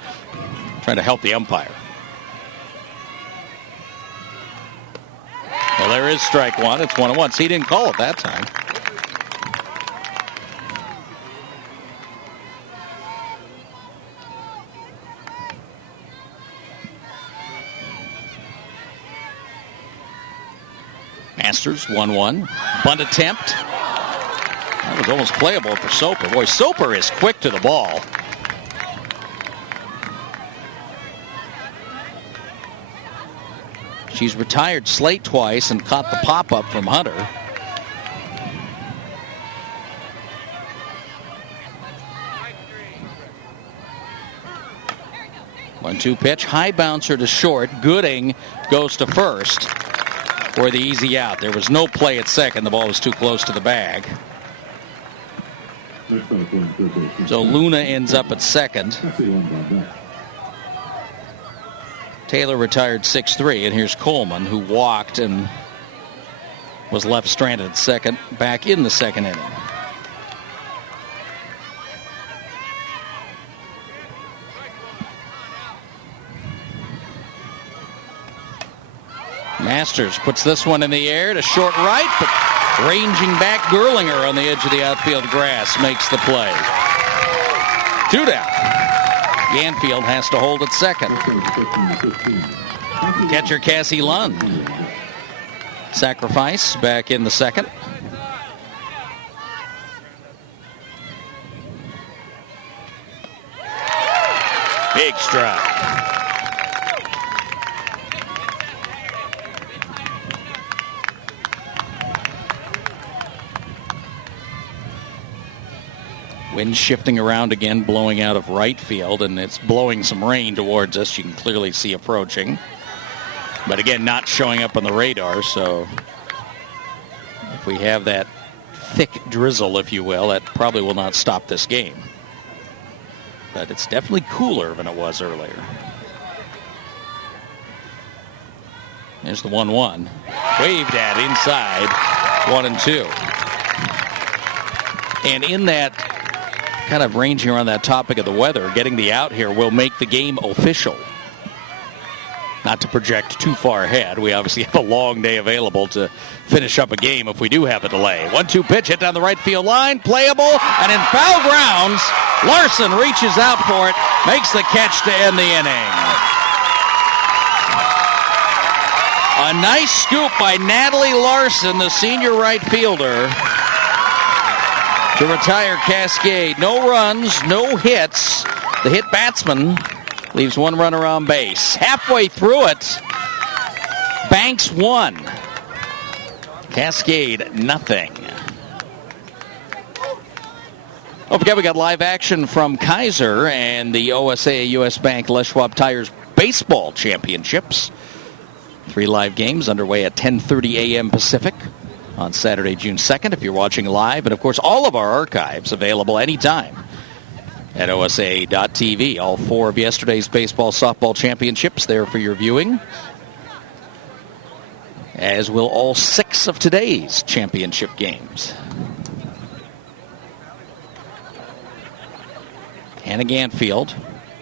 trying to help the umpire. Well, there is strike one. It's 1-1. See, he didn't call it that time. Masters, 1-1. Bunt attempt. That was almost playable for Soper. Boy, Soper is quick to the ball. She's retired Slate twice and caught the pop-up from Hunter. One-two pitch. High bouncer to short. Gooding goes to first for the easy out. There was no play at second. The ball was too close to the bag. So Luna ends up at second. Taylor retired 6-3, and here's Coleman, who walked and was left stranded at second, back in the second inning. Masters puts this one in the air to short right, but ranging back, Gerlinger on the edge of the outfield grass makes the play. 2 down. Ganfield has to hold at second. Catcher Cassie Lund. Sacrifice back in the second. Big strike. Wind shifting around again, blowing out of right field, and it's blowing some rain towards us. You can clearly see approaching. But again, not showing up on the radar, so if we have that thick drizzle, if you will, that probably will not stop this game. But it's definitely cooler than it was earlier. There's the 1-1. Waved at inside, 1-2. And in that kind of ranging around that topic of the weather, getting the out here will make the game official. Not to project too far ahead. We obviously have a long day available to finish up a game if we do have a delay. 1-2 pitch hit down the right field line, playable, and in foul grounds, Larson reaches out for it, makes the catch to end the inning. A nice scoop by Natalie Larson, the senior right fielder, to retire Cascade. No runs, no hits. The hit batsman leaves one runner on base. Halfway through it, Banks 1. Cascade nothing. Don't forget, we got live action from Kaiser and the OSAA US Bank Les Schwab Tires Baseball Championships. 3 live games underway at 10:30 a.m. Pacific on Saturday, June 2nd, if you're watching live. And, of course, all of our archives available anytime at OSAA.tv. All 4 of yesterday's baseball, softball championships there for your viewing, as will all 6 of today's championship games. Hannah Ganfield,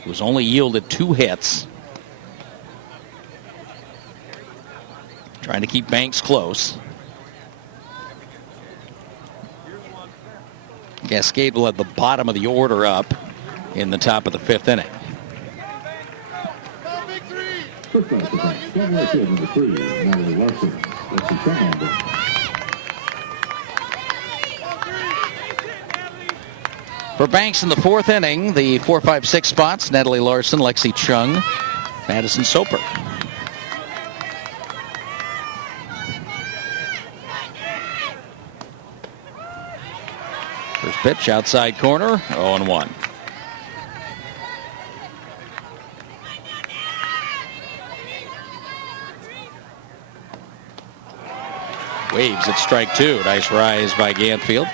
who's only yielded 2 hits. Trying to keep Banks close. Cascade will have the bottom of the order up in the top of the 5th inning. First out the bench, from right field number 3, Natalie Larson. Lexi Chung on deck. For Banks in the 4th inning, the 4, 5, 6 spots, Natalie Larson, Lexi Chung, Madison Soper. First pitch, outside corner, 0-1. Waves at strike 2. Nice rise by Ganfield.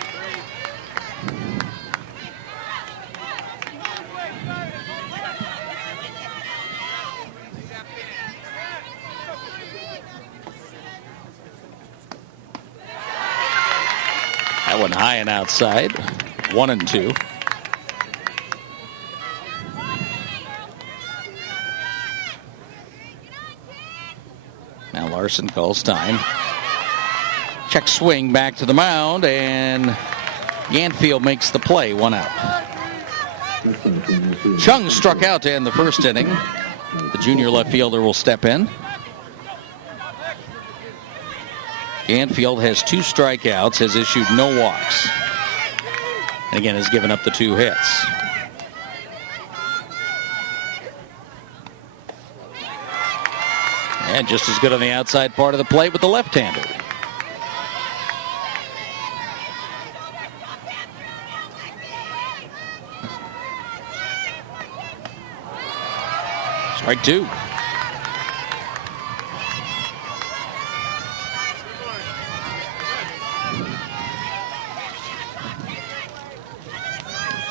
That one high and outside. 1-2. Now Larson calls time. Check swing back to the mound, and Ganfield makes the play. 1 out. Chung struck out to end the 1st inning. The junior left fielder will step in. Ganfield has 2 strikeouts, has issued no walks. And again, has given up the 2 hits. And just as good on the outside part of the plate with the left-hander. Strike 2.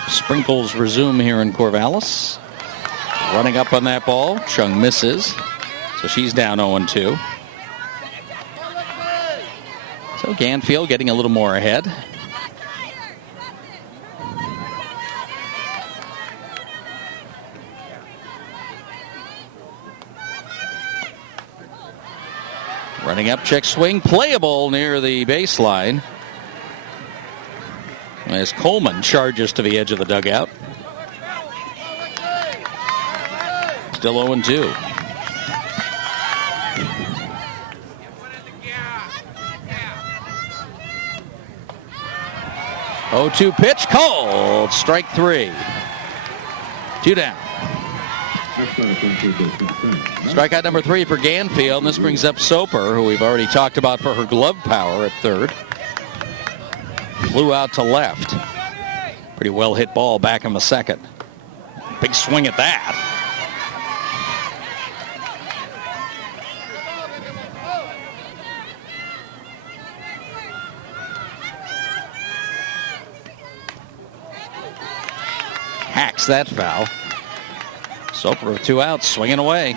Sprinkles resume here in Corvallis. Running up on that ball. Chung misses. So she's down 0-2. So Ganfield getting a little more ahead. Running up, check swing, playable near the baseline. As Coleman charges to the edge of the dugout. Still 0-2. Oh, 2 pitch called. Strike 3. 2 down. Strikeout number 3 for Ganfield. And this brings up Soper, who we've already talked about for her glove power at 3rd. Flew out to left. Pretty well hit ball back in the 2nd. Big swing at that. Hacks that foul. Soper with 2 outs, swinging away.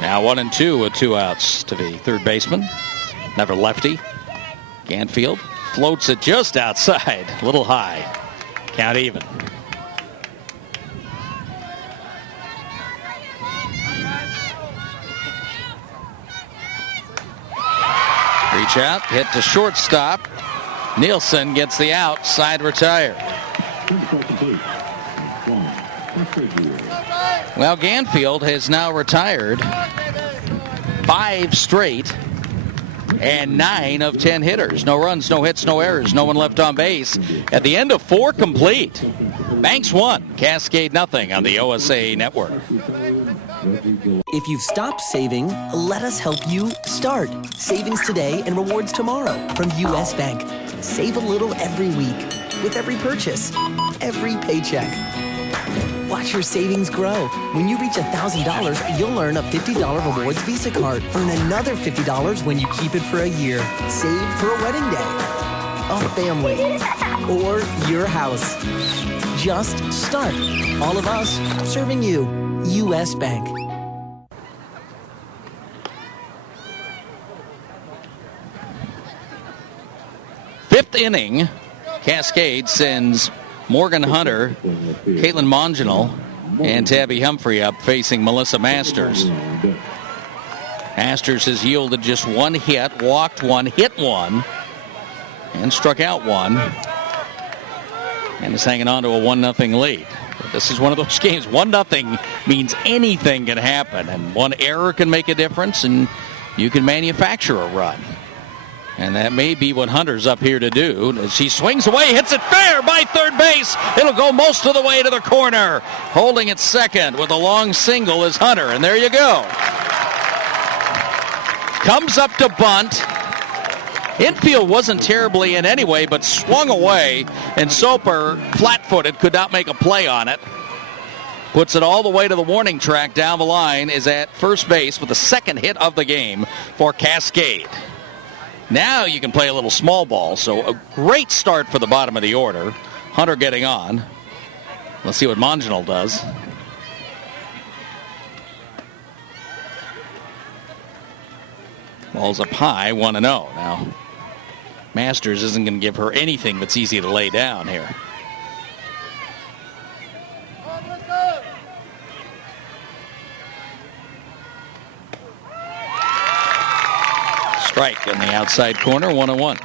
Now 1-2 with 2 outs to the 3rd baseman. Another lefty. Ganfield floats it just outside. A little high. Count even. Reach out, hit to shortstop. Nielsen gets the out, side retired. Well, Ganfield has now retired 5 straight and 9 of 10 hitters. No runs, no hits, no errors, no one left on base. At the end of 4 complete. Banks 1, Cascade nothing on the OSAA network. If you've stopped saving, let us help you start. Savings today and rewards tomorrow from U.S. Bank. Save a little every week with every purchase, every paycheck. Watch your savings grow. When you reach $1,000, you'll earn a $50 rewards Visa card. Earn another $50 when you keep it for a year. Save for a wedding day. a family, or your house. Just start. All of us serving you. U.S. Bank. Fifth inning, Cascade sends Morgan Hunter, Caitlin Monginal, and Tabby Humphrey up facing Melissa Masters. Masters has yielded just one hit, walked one, hit one, and struck out one, and is hanging on to a 1-0 lead. But this is one of those games. 1-0 means anything can happen, and one error can make a difference, and you can manufacture a run. And that may be what Hunter's up here to do. She swings away, hits it fair by third base. It'll go most of the way to the corner. Holding at second with a long single is Hunter, and there you go. Comes up to bunt. Infield wasn't terribly in anyway, but swung away, and Soper, flat-footed, could not make a play on it. Puts it all the way to the warning track down the line, is at first base with the second hit of the game for Cascade. Now you can play a little small ball, so a great start for the bottom of the order. Hunter getting on. Let's see what Monginal does. Ball's up high, 1-0. Now, Masters isn't going to give her anything that's easy to lay down here. Strike on the outside corner, 1-1.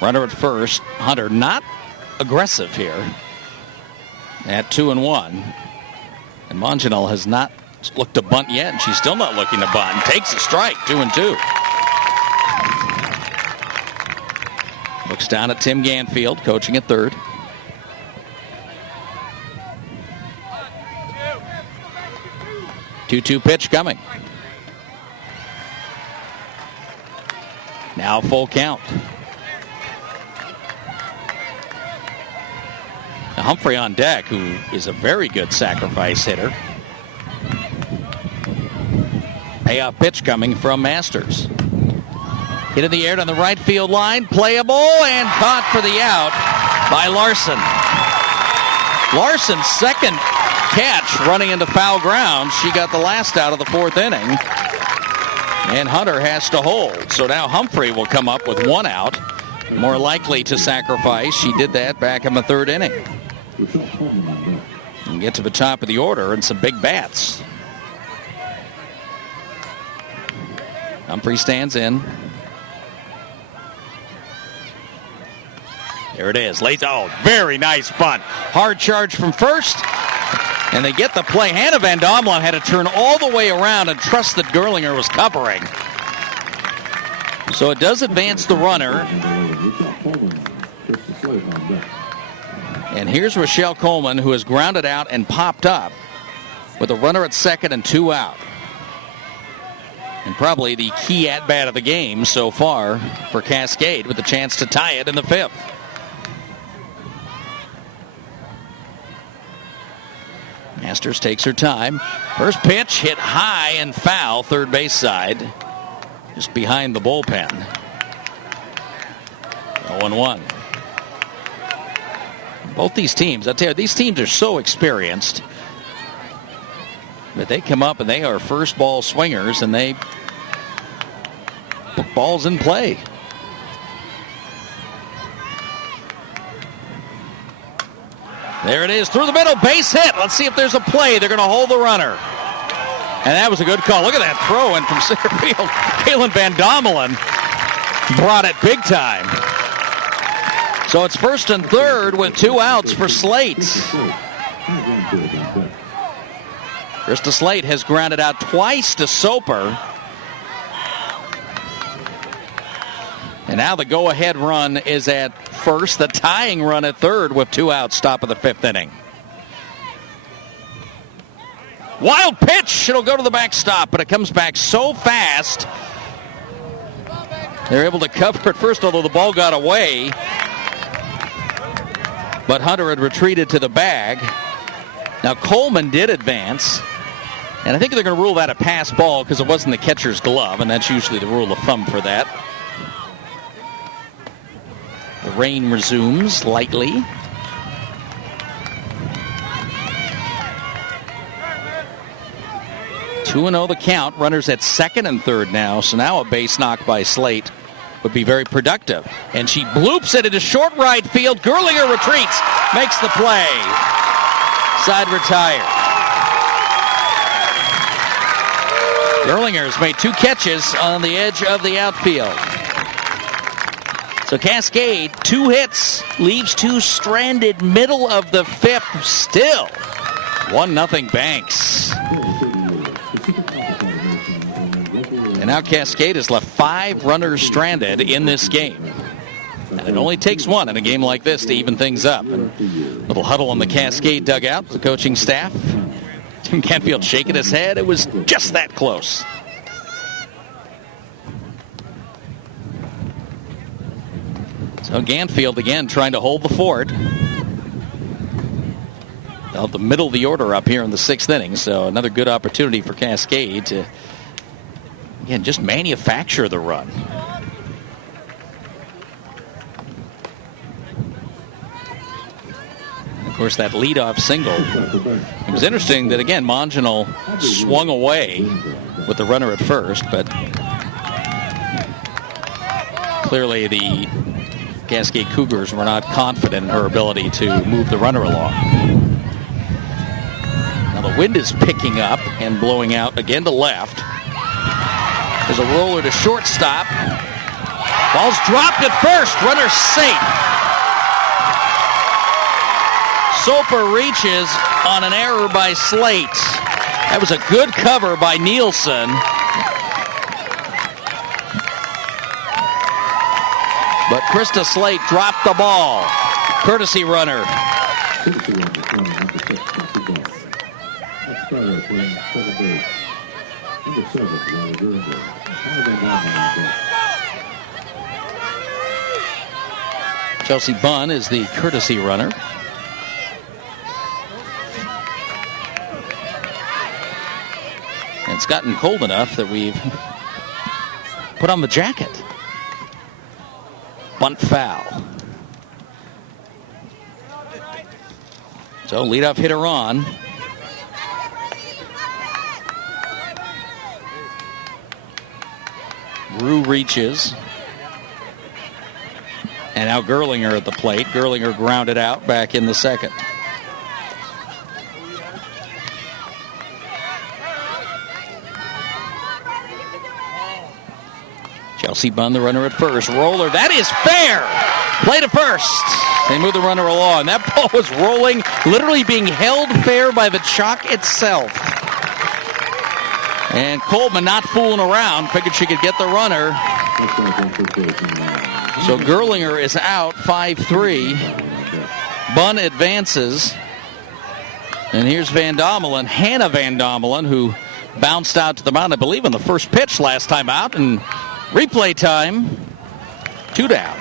Runner at first. Hunter not aggressive here at 2-1. And Monginal has not looked to bunt yet, and she's still not looking to bunt. Takes a strike, 2-2. Looks down at Tim Ganfield, coaching at third. Two-two pitch coming. Now full count. Humphrey on deck, who is a very good sacrifice hitter. Payoff pitch coming from Masters. Hit in the air to the right field line. Playable and caught for the out by Larson. Larson's second catch running into foul ground. She got the last out of the fourth inning. And Hunter has to hold. So now Humphrey will come up with one out. More likely to sacrifice. She did that back in the third inning. And get to the top of the order and some big bats. Humphrey stands in. There it is. Lays, oh, very nice bunt. Hard charge from first. And they get the play. Hannah Van Domelen had to turn all the way around and trust that Gerlinger was covering. So it does advance the runner. And here's Rochelle Coleman, who has grounded out and popped up with a runner at second and two out. And probably the key at-bat of the game so far for Cascade, with a chance to tie it in the fifth. Masters takes her time. First pitch hit high and foul, third base side, just behind the bullpen. 0-1. Both these teams, I tell you, these teams are so experienced. But they come up and they are first ball swingers, and they put balls in play. There it is, through the middle, base hit. Let's see if there's a play. They're going to hold the runner. And that was a good call. Look at that throw in from center field. Kaylin Van Domelen brought it big time. So it's first and third with two outs for Slate. Krista Slate has grounded out twice to Soper. And now the go-ahead run is at first, the tying run at third with two outs, top of the fifth inning. Wild pitch. It'll go to the backstop, but it comes back so fast. They're able to cover it first, although the ball got away. But Hunter had retreated to the bag. Now Coleman did advance. And I think they're going to rule that a pass ball because it wasn't the catcher's glove, and that's usually the rule of thumb for that. The rain resumes lightly. Two 2-0 the count. Runners at second and third now. So now a base knock by Slate would be very productive. And she bloops it into short right field. Gerlinger retreats, makes the play. Side retired. Gerlinger has made 2 catches on the edge of the outfield. So Cascade, 2 hits, leaves 2 stranded, middle of the 5th, still 1-0 Banks. And now Cascade has left 5 runners stranded in this game. And it only takes 1 in a game like this to even things up. And a little huddle on the Cascade dugout, the coaching staff. Tim Canfield shaking his head. It was just that close. So Ganfield again trying to hold the fort. They'll have the middle of the order up here in the 6th inning. So another good opportunity for Cascade to, again, just manufacture the run. Of course, that leadoff single. It was interesting that, again, Monginal swung away with the runner at first, but clearly the Cascade Cougars were not confident in her ability to move the runner along. Now the wind is picking up and blowing out again to left. There's a roller to shortstop. Ball's dropped at first. Runner safe. Soper reaches on an error by Slate. That was a good cover by Nielsen. But Krista Slate dropped the ball. Courtesy runner. Chelsea Bunn is the courtesy runner. And it's gotten cold enough that we've put on the jacket. Bunt foul. So leadoff hitter on. Rue reaches. And now Gerlinger at the plate. Gerlinger grounded out back in the 2nd. Chelsea Bunn, the runner at first. Roller, that is fair. Play to first. They move the runner along. That ball was rolling, literally being held fair by the chalk itself. And Coleman not fooling around, figured she could get the runner. So Gerlinger is out, 5-3. Bunn advances. And here's Van Dommelen, Hannah Van Dommelen, who bounced out to the mound, I believe, on the first pitch last time out. And replay time, 2 down.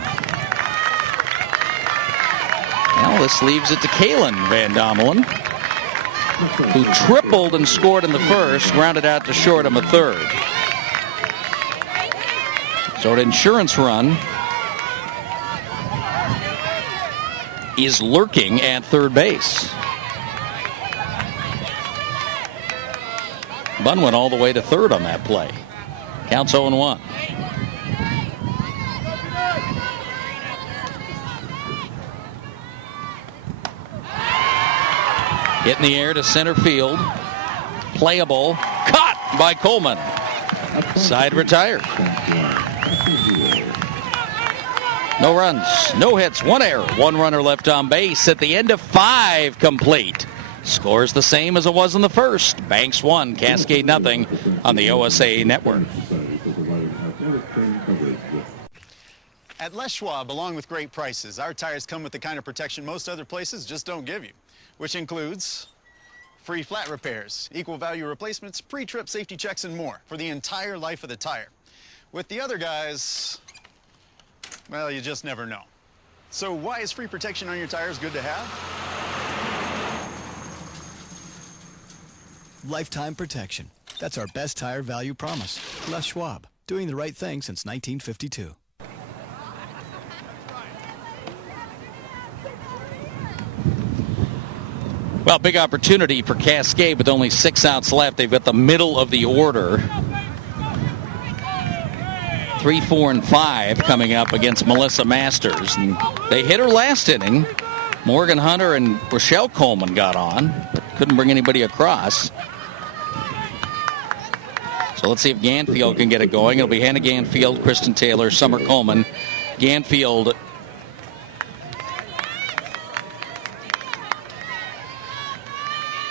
Now this leaves it to Kaylin Van Dommelen, who tripled and scored in the first, grounded out to short on the 3rd. So an insurance run is lurking at 3rd base. Bunn went all the way to 3rd on that play. Counts 0-1. Hit in the air to center field. Playable. Caught by Coleman. Side retired. No runs, no hits, 1 error. 1 runner left on base at the end of 5 complete. Scores the same as it was in the first. Banks 1, Cascade 0 on the OSAA network. At Les Schwab, along with great prices, our tires come with the kind of protection most other places just don't give you, which includes free flat repairs, equal value replacements, pre-trip safety checks, and more for the entire life of the tire. With the other guys, well, you just never know. So why is free protection on your tires good to have? Lifetime protection. That's our best tire value promise. Les Schwab, doing the right thing since 1952. Well, big opportunity for Cascade with only 6 outs left. They've got the middle of the order. 3, 4, and 5 coming up against Melissa Masters. And they hit her last inning. Morgan Hunter and Rochelle Coleman got on, but couldn't bring anybody across. So let's see if Ganfield can get it going. It'll be Hannah Ganfield, Kristen Taylor, Summer Coleman. Ganfield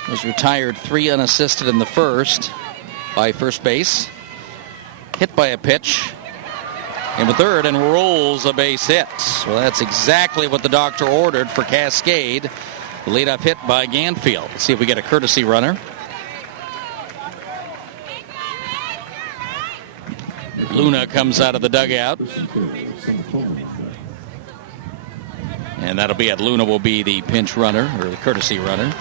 was retired 3 unassisted in the first by first base. Hit by a pitch in the third and rolls a base hit. Well, that's exactly what the doctor ordered for Cascade. The leadoff hit by Ganfield. Let's see if we get a courtesy runner. Luna comes out of the dugout. And that'll be it. Luna will be the pinch runner, or the courtesy runner.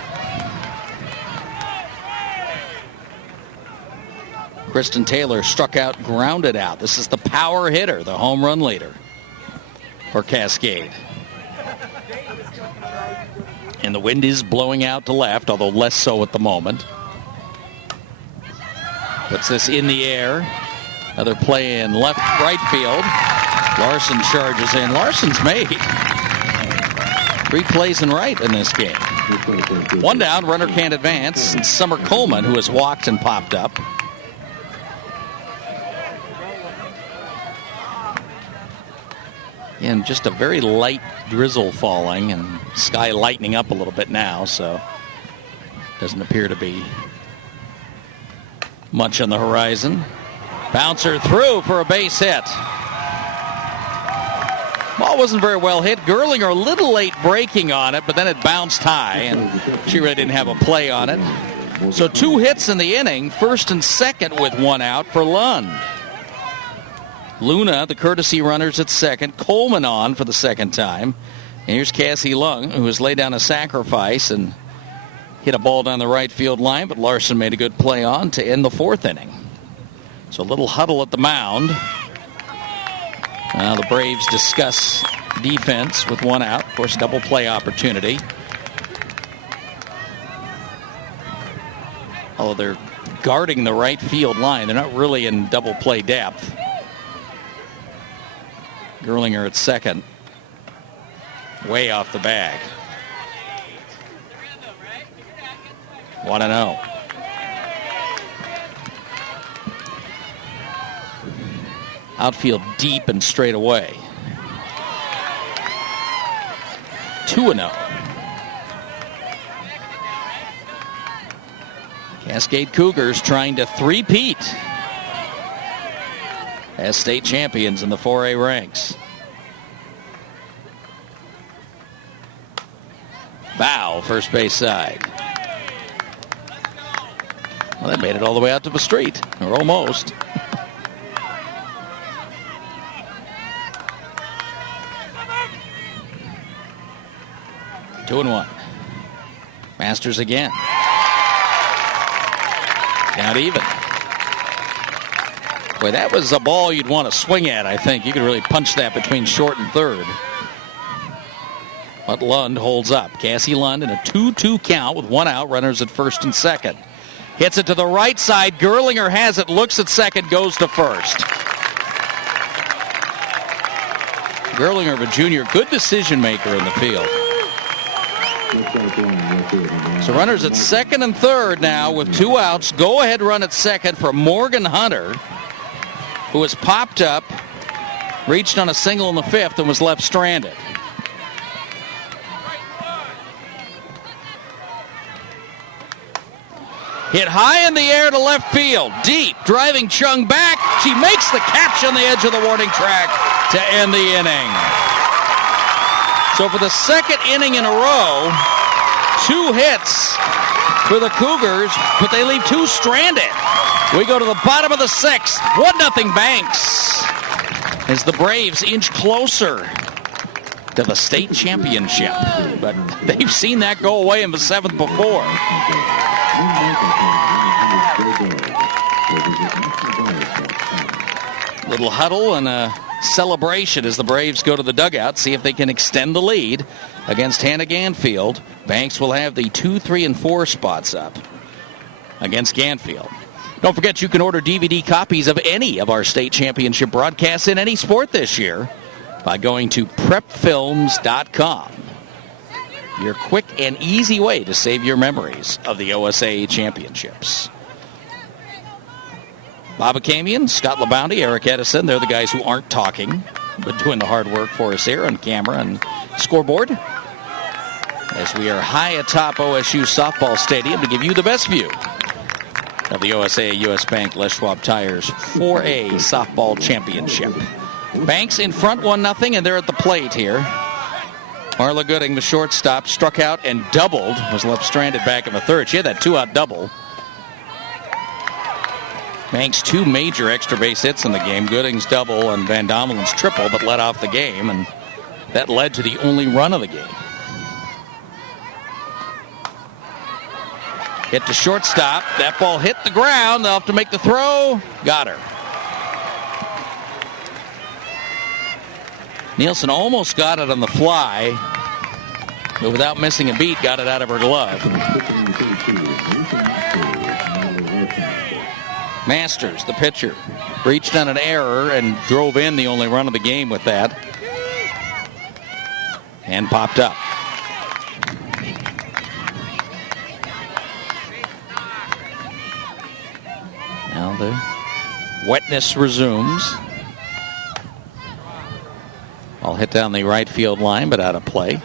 Kristen Taylor struck out, grounded out. This is the power hitter, the home run leader for Cascade. And the wind is blowing out to left, although less so at the moment. Puts this in the air. Another play in right field. Larson charges in. Larson's made 3 plays in right in this game. 1 down, runner can't advance. And Summer Coleman, who has walked and popped up. And just a very light drizzle falling, and sky lightening up a little bit now, so doesn't appear to be much on the horizon. Bouncer through for a base hit. Ball wasn't very well hit. Gerlinger a little late breaking on it, but then it bounced high, and she really didn't have a play on it. So 2 hits in the inning, first and second with 1 out for Lund. Luna, the courtesy runners at second. Coleman on for the second time. And here's Cassie Lung, who has laid down a sacrifice and hit a ball down the right field line, but Larson made a good play on to end the 4th inning. So a little huddle at the mound. Now the Braves discuss defense with 1 out. Of course, double play opportunity. Oh, they're guarding the right field line. They're not really in double play depth. Gerlinger at second. Way off the bag. 1-0. Outfield deep and straight away. 2-0. Cascade Cougars trying to three-peat as state champions in the 4A ranks. Bow, first base side. Well, they made it all the way out to the street, or almost. Two and 1. Masters again. Not even. Boy, that was a ball you'd want to swing at, I think. You could really punch that between short and third. But Lund holds up. Cassie Lund in a 2-2 count with 1 out, runners at first and second. Hits it to the right side. Gerlinger has it, looks at second, goes to first. Gerlinger, of a junior, good decision maker in the field. So runners at second and third now with 2 outs. Go ahead run at second for Morgan Hunter, who has popped up, reached on a single in the 5th, and was left stranded. Hit high in the air to left field. Deep, driving Chung back. She makes the catch on the edge of the warning track to end the inning. So for the 2nd inning in a row, 2 hits for the Cougars, but they leave 2 stranded. We go to the bottom of the 6th. 1-0 Banks as the Braves inch closer to the state championship. But they've seen that go away in the 7th before. Little huddle and a celebration as the Braves go to the dugout, see if they can extend the lead against Hannah Ganfield. Banks will have the 2, 3, and 4 spots up against Ganfield. Don't forget, you can order DVD copies of any of our state championship broadcasts in any sport this year by going to prepfilms.com. Your quick and easy way to save your memories of the OSAA championships. Bob Akamian, Scott LeBounty, Eric Edison, they're the guys who aren't talking, but doing the hard work for us here on camera and scoreboard. As we are high atop OSU softball stadium to give you the best view of the OSAA US Bank Les Schwab Tires 4A softball championship. Banks in front 1-0, and they're at the plate here. Marla Gooding, the shortstop, struck out and doubled, was left stranded back in the 3rd. She had that 2-out double. Banks 2 major extra base hits in the game. Gooding's double and Van Dommelen's triple, but led off the game, and that led to the only run of the game. Hit to shortstop. That ball hit the ground. They'll have to make the throw. Got her. Nielsen almost got it on the fly, but without missing a beat, got it out of her glove. Masters, the pitcher, reached on an error and drove in the only run of the game with that. And popped up. Now the wetness resumes. Ball hit down the right field line, but out of play.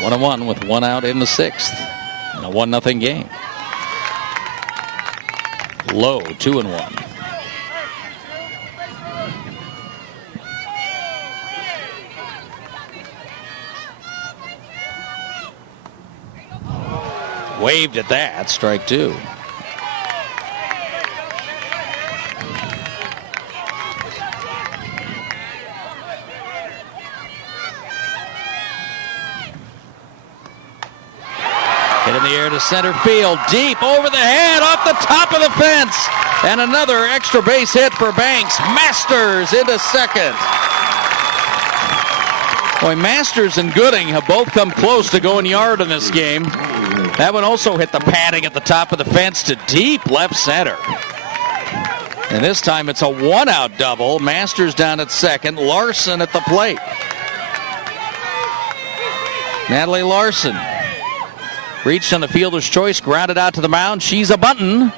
One and one with 1 out in the 6th. And a 1-0 game. Low, 2-1. Waved at that, strike 2. Hit in the air to center field, deep over the head, off the top of the fence, and another extra base hit for Banks. Masters into second. Boy, Masters and Gooding have both come close to going yard in this game. That one also hit the padding at the top of the fence to deep left center. And this time it's a 1-out double. Masters down at second, Larson at the plate. Natalie Larson reached on the fielder's choice, grounded out to the mound. She's a bunting.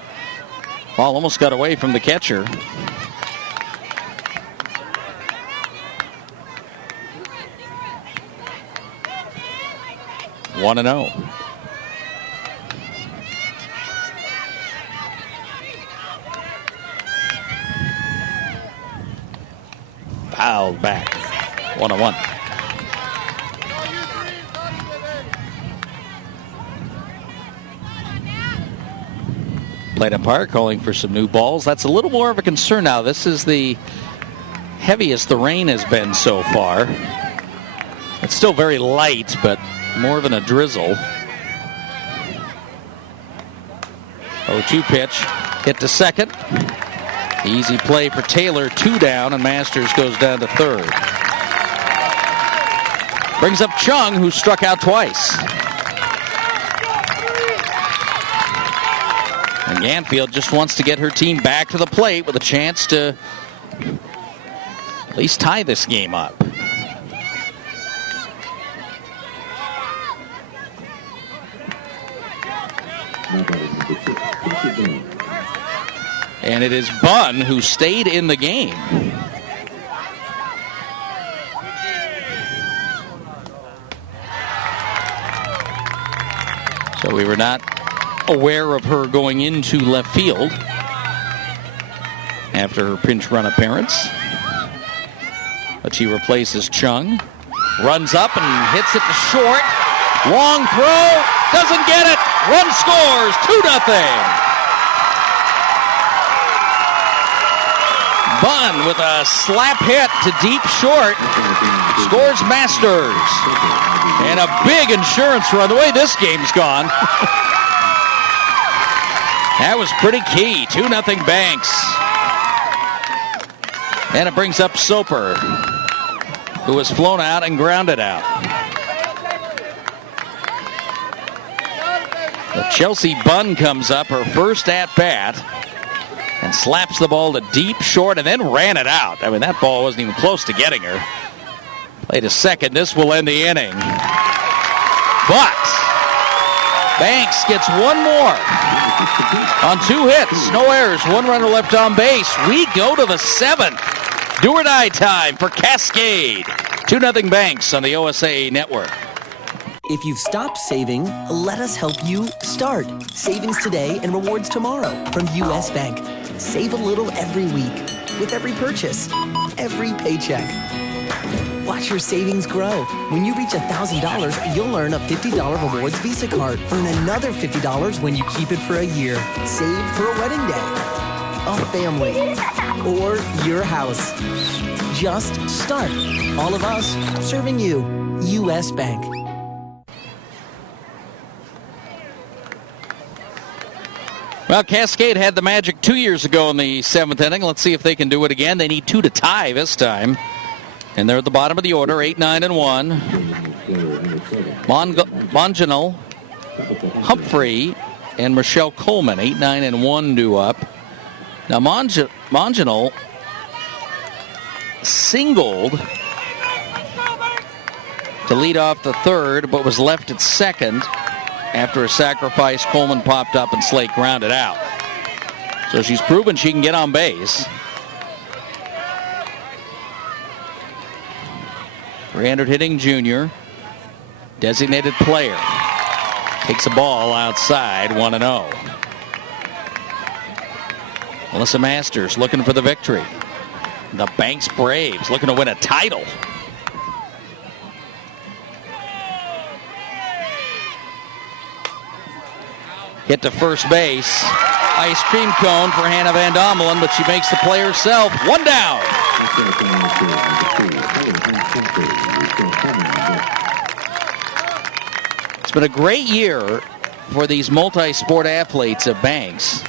Ball almost got away from the catcher. One and 0. Fouled back. 1-1. Plate umpire calling for some new balls. That's a little more of a concern now. This is the heaviest the rain has been so far. It's still very light, but more than a drizzle. 0-2 pitch. Hit to second. Easy play for Taylor. 2 down, and Masters goes down to third. Brings up Chung, who struck out twice. And Ganfield just wants to get her team back to the plate with a chance to at least tie this game up. And it is Bunn who stayed in the game. So we were not aware of her going into left field. after her pinch run appearance. But she replaces Chung. Runs up and hits it to short. Long throw. Doesn't get it. Run scores. 2-0. Bunn with a slap hit to deep short. Scores Masters. And a big insurance run. The way this game's gone. That was pretty key. 2-0 Banks. And it brings up Soper, who was flown out and grounded out. But Chelsea Bunn comes up, her first at-bat, and slaps the ball to deep short and then ran it out. I mean, that ball wasn't even close to getting her. Played a second. This will end the inning. But Banks gets one more on 2 hits. No errors. 1 runner left on base. We go to the 7th. Do or die time for Cascade. 2-0 Banks on the OSAA network. If you've stopped saving, let us help you start. Savings today and rewards tomorrow from U.S. Bank. Save a little every week with every purchase, every paycheck. Watch your savings grow. When you reach $1,000, you'll earn a $50 rewards Visa card. Earn another $50 when you keep it for a year. Save for a wedding day, a family, or your house. Just start. All of us serving you. U.S. Bank. Well, Cascade had the magic 2 years ago in the 7th inning. Let's see if they can do it again. They need 2 to tie this time. And they're at the bottom of the order, 8-9-1. Monginal, Humphrey, and Michelle Coleman, 8-9-1 due up. Now, Monginal singled to lead off the 3rd, but was left at 2nd. After a sacrifice, Coleman popped up and Slate grounded out. So she's proven she can get on base. 300 hitting junior. Designated player. Takes a ball outside, 1-0. Melissa Masters looking for the victory. The Banks Braves looking to win a title. Hit to first base. Ice cream cone for Hannah Van Dommelen, but she makes the play herself. 1 down. It's been a great year for these multi-sport athletes at Banks.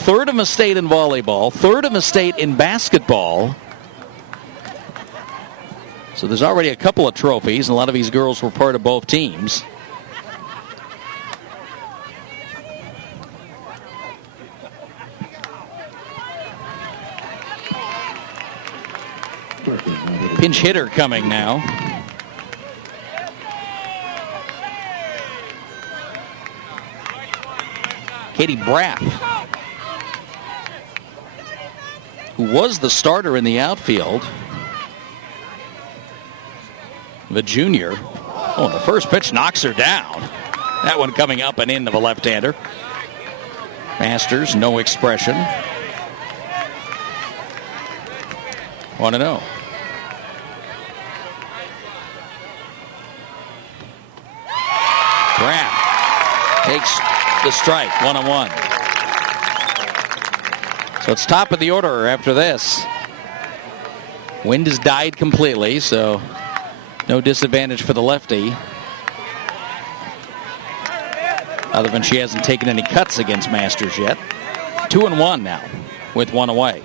3rd in the state in volleyball, 3rd in the state in basketball. So there's already a couple of trophies, and a lot of these girls were part of both teams. Pinch hitter coming now. Katie Braff, who was the starter in the outfield. The junior. Oh, the first pitch knocks her down. That one coming up and into the left-hander. Masters, no expression. 1-0. Braff takes the strike, 1-1. So it's top of the order after this. Wind has died completely, so no disadvantage for the lefty. Other than she hasn't taken any cuts against Masters yet. 2-1 now with 1 away.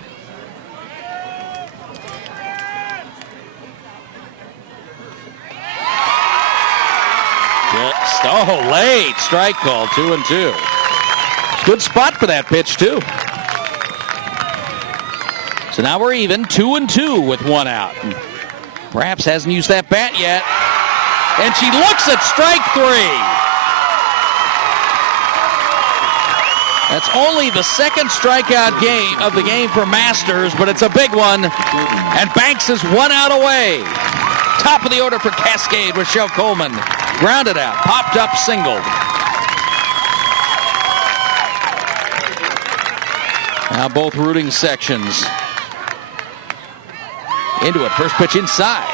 Oh, late strike call, 2-2. Good spot for that pitch, too. So now we're even, 2-2 with 1 out. Perhaps hasn't used that bat yet. And she looks at strike 3. That's only the 2nd strikeout game of the game for Masters, but it's a big one. And Banks is 1 out away. Top of the order for Cascade, Michelle Coleman. Grounded out, popped up, singled. Now both rooting sections into it. First pitch inside.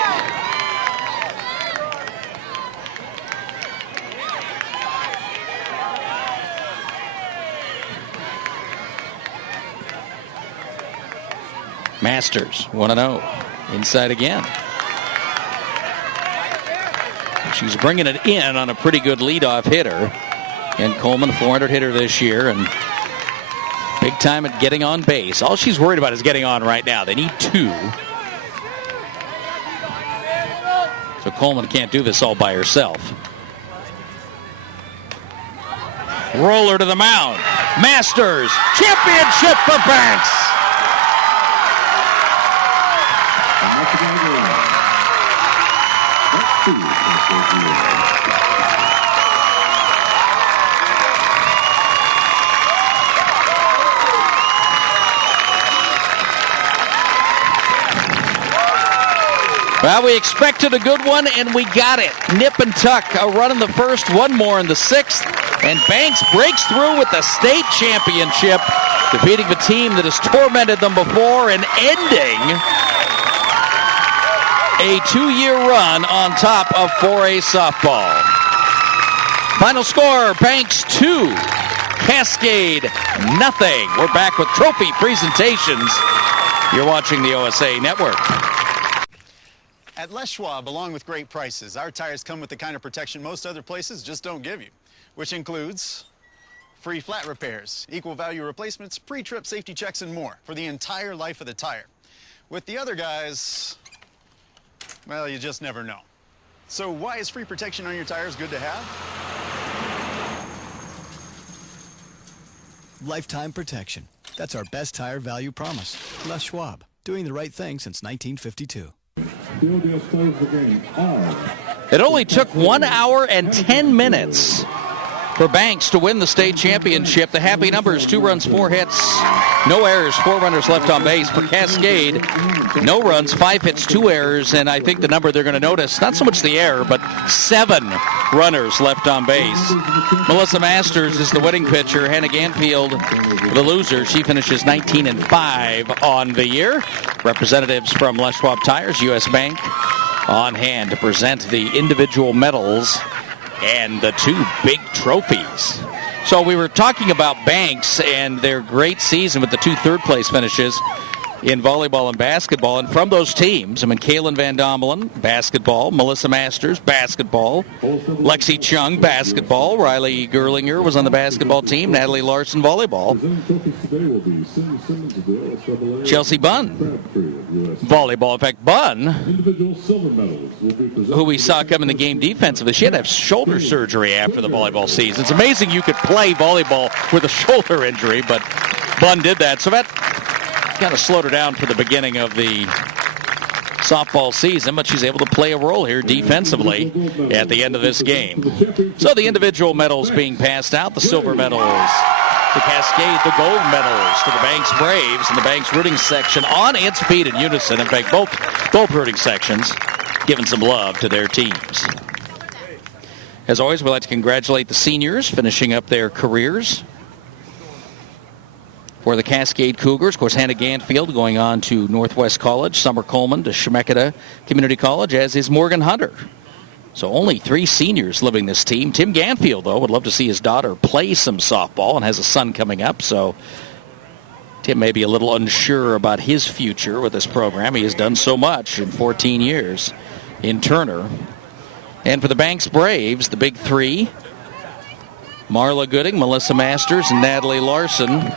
Masters 1-0. Inside again. She's bringing it in on a pretty good leadoff hitter. And Coleman, 400 hitter this year, and big time at getting on base. All she's worried about is getting on right now. They need 2. So Coleman can't do this all by herself. Roller to the mound. Masters. Championship for Banks. Well, we expected a good one, and we got it. Nip and tuck, a run in the first, one more in the 6th, and Banks breaks through with the state championship, defeating the team that has tormented them before and ending a 2-year run on top of 4A softball. Final score, Banks 2, Cascade nothing. We're back with trophy presentations. You're watching the OSAA Network. At Les Schwab, along with great prices, our tires come with the kind of protection most other places just don't give you, which includes free flat repairs, equal value replacements, pre-trip safety checks, and more for the entire life of the tire. With the other guys, well, you just never know. So why is free protection on your tires good to have? Lifetime protection. That's our best tire value promise. Les Schwab, doing the right thing since 1952. It only took 1 hour and 10 minutes for Banks to win the state championship. The happy numbers, 2 runs, 4 hits, no errors, 4 runners left on base. For Cascade, no runs, 5 hits, 2 errors, and I think the number they're going to notice, not so much the error, but 7 runners left on base. Melissa Masters is the winning pitcher. Hannah Ganfield, the loser. She finishes 19-5 on the year. Representatives from Les Schwab Tires, U.S. Bank, on hand to present the individual medals and the 2 big trophies. So we were talking about Banks and their great season with the 2 third-place finishes in volleyball and basketball. And from those teams, Kaylin Van Dommelen, basketball. Melissa Masters, basketball. Lexi Chung, basketball. Riley Gerlinger was on the basketball team. Natalie Larson, volleyball. Chelsea Bunn, volleyball. In fact, Bunn, who we saw come in the game defensively, she had to have shoulder surgery after the volleyball season. It's amazing you could play volleyball with a shoulder injury, but Bunn did that. So that kind of slowed her down for the beginning of the softball season, but she's able to play a role here defensively at the end of this game. So the individual medals being passed out, the silver medals to Cascade, the gold medals to the Banks Braves, and the Banks rooting section on its feet in unison. In fact, both rooting sections giving some love to their teams. As always, we'd like to congratulate the seniors finishing up their careers. For the Cascade Cougars, of course, Hannah Ganfield going on to Northwest College, Summer Coleman to Chemeketa Community College, as is Morgan Hunter. So only 3 seniors living this team. Tim Ganfield, though, would love to see his daughter play some softball and has a son coming up. So Tim may be a little unsure about his future with this program. He has done so much in 14 years in Turner. And for the Banks Braves, the big 3, Marla Gooding, Melissa Masters, and Natalie Larson,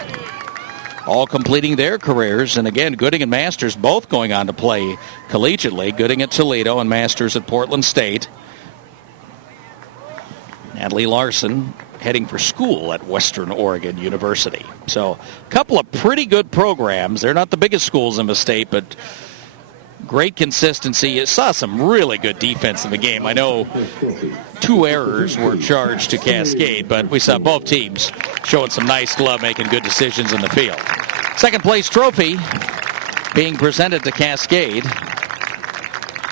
all completing their careers. And again, Gooding and Masters both going on to play collegiately. Gooding at Toledo and Masters at Portland State. Natalie Larson heading for school at Western Oregon University. So a couple of pretty good programs. They're not the biggest schools in the state, but great consistency. You saw some really good defense in the game. I know 2 errors were charged to Cascade, but we saw both teams showing some nice glove, making good decisions in the field. Second place trophy being presented to Cascade.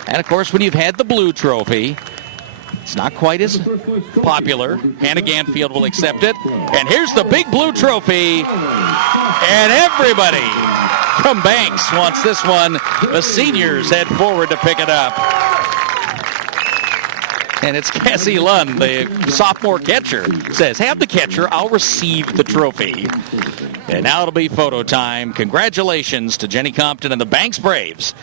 And of course, when you've had the blue trophy, it's not quite as popular. Hannah Ganfield will accept it. And here's the big blue trophy. And everybody from Banks wants this one. The seniors head forward to pick it up. And it's Cassie Lund, the sophomore catcher, says, have the catcher, I'll receive the trophy. And now it'll be photo time. Congratulations to Jenny Compton and the Banks Braves,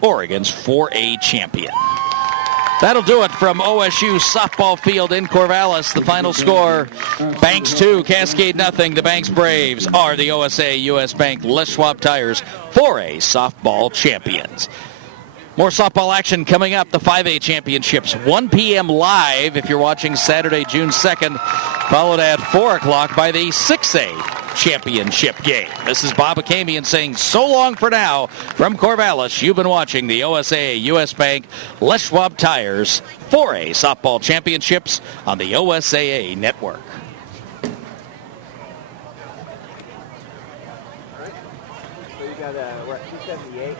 Oregon's 4A champion. That'll do it from OSU softball field in Corvallis. The final score, Banks 2, Cascade nothing. The Banks Braves are the OSAA US Bank Les Schwab Tires 4A softball champions. More softball action coming up. The 5A championships, 1 p.m. live if you're watching Saturday, June 2nd, followed at 4 o'clock by the 6A championship game. This is Bob Akamian saying so long for now from Corvallis. You've been watching the OSAA US Bank Les Schwab Tires 4A softball championships on the OSAA network. So you got, we're at 278.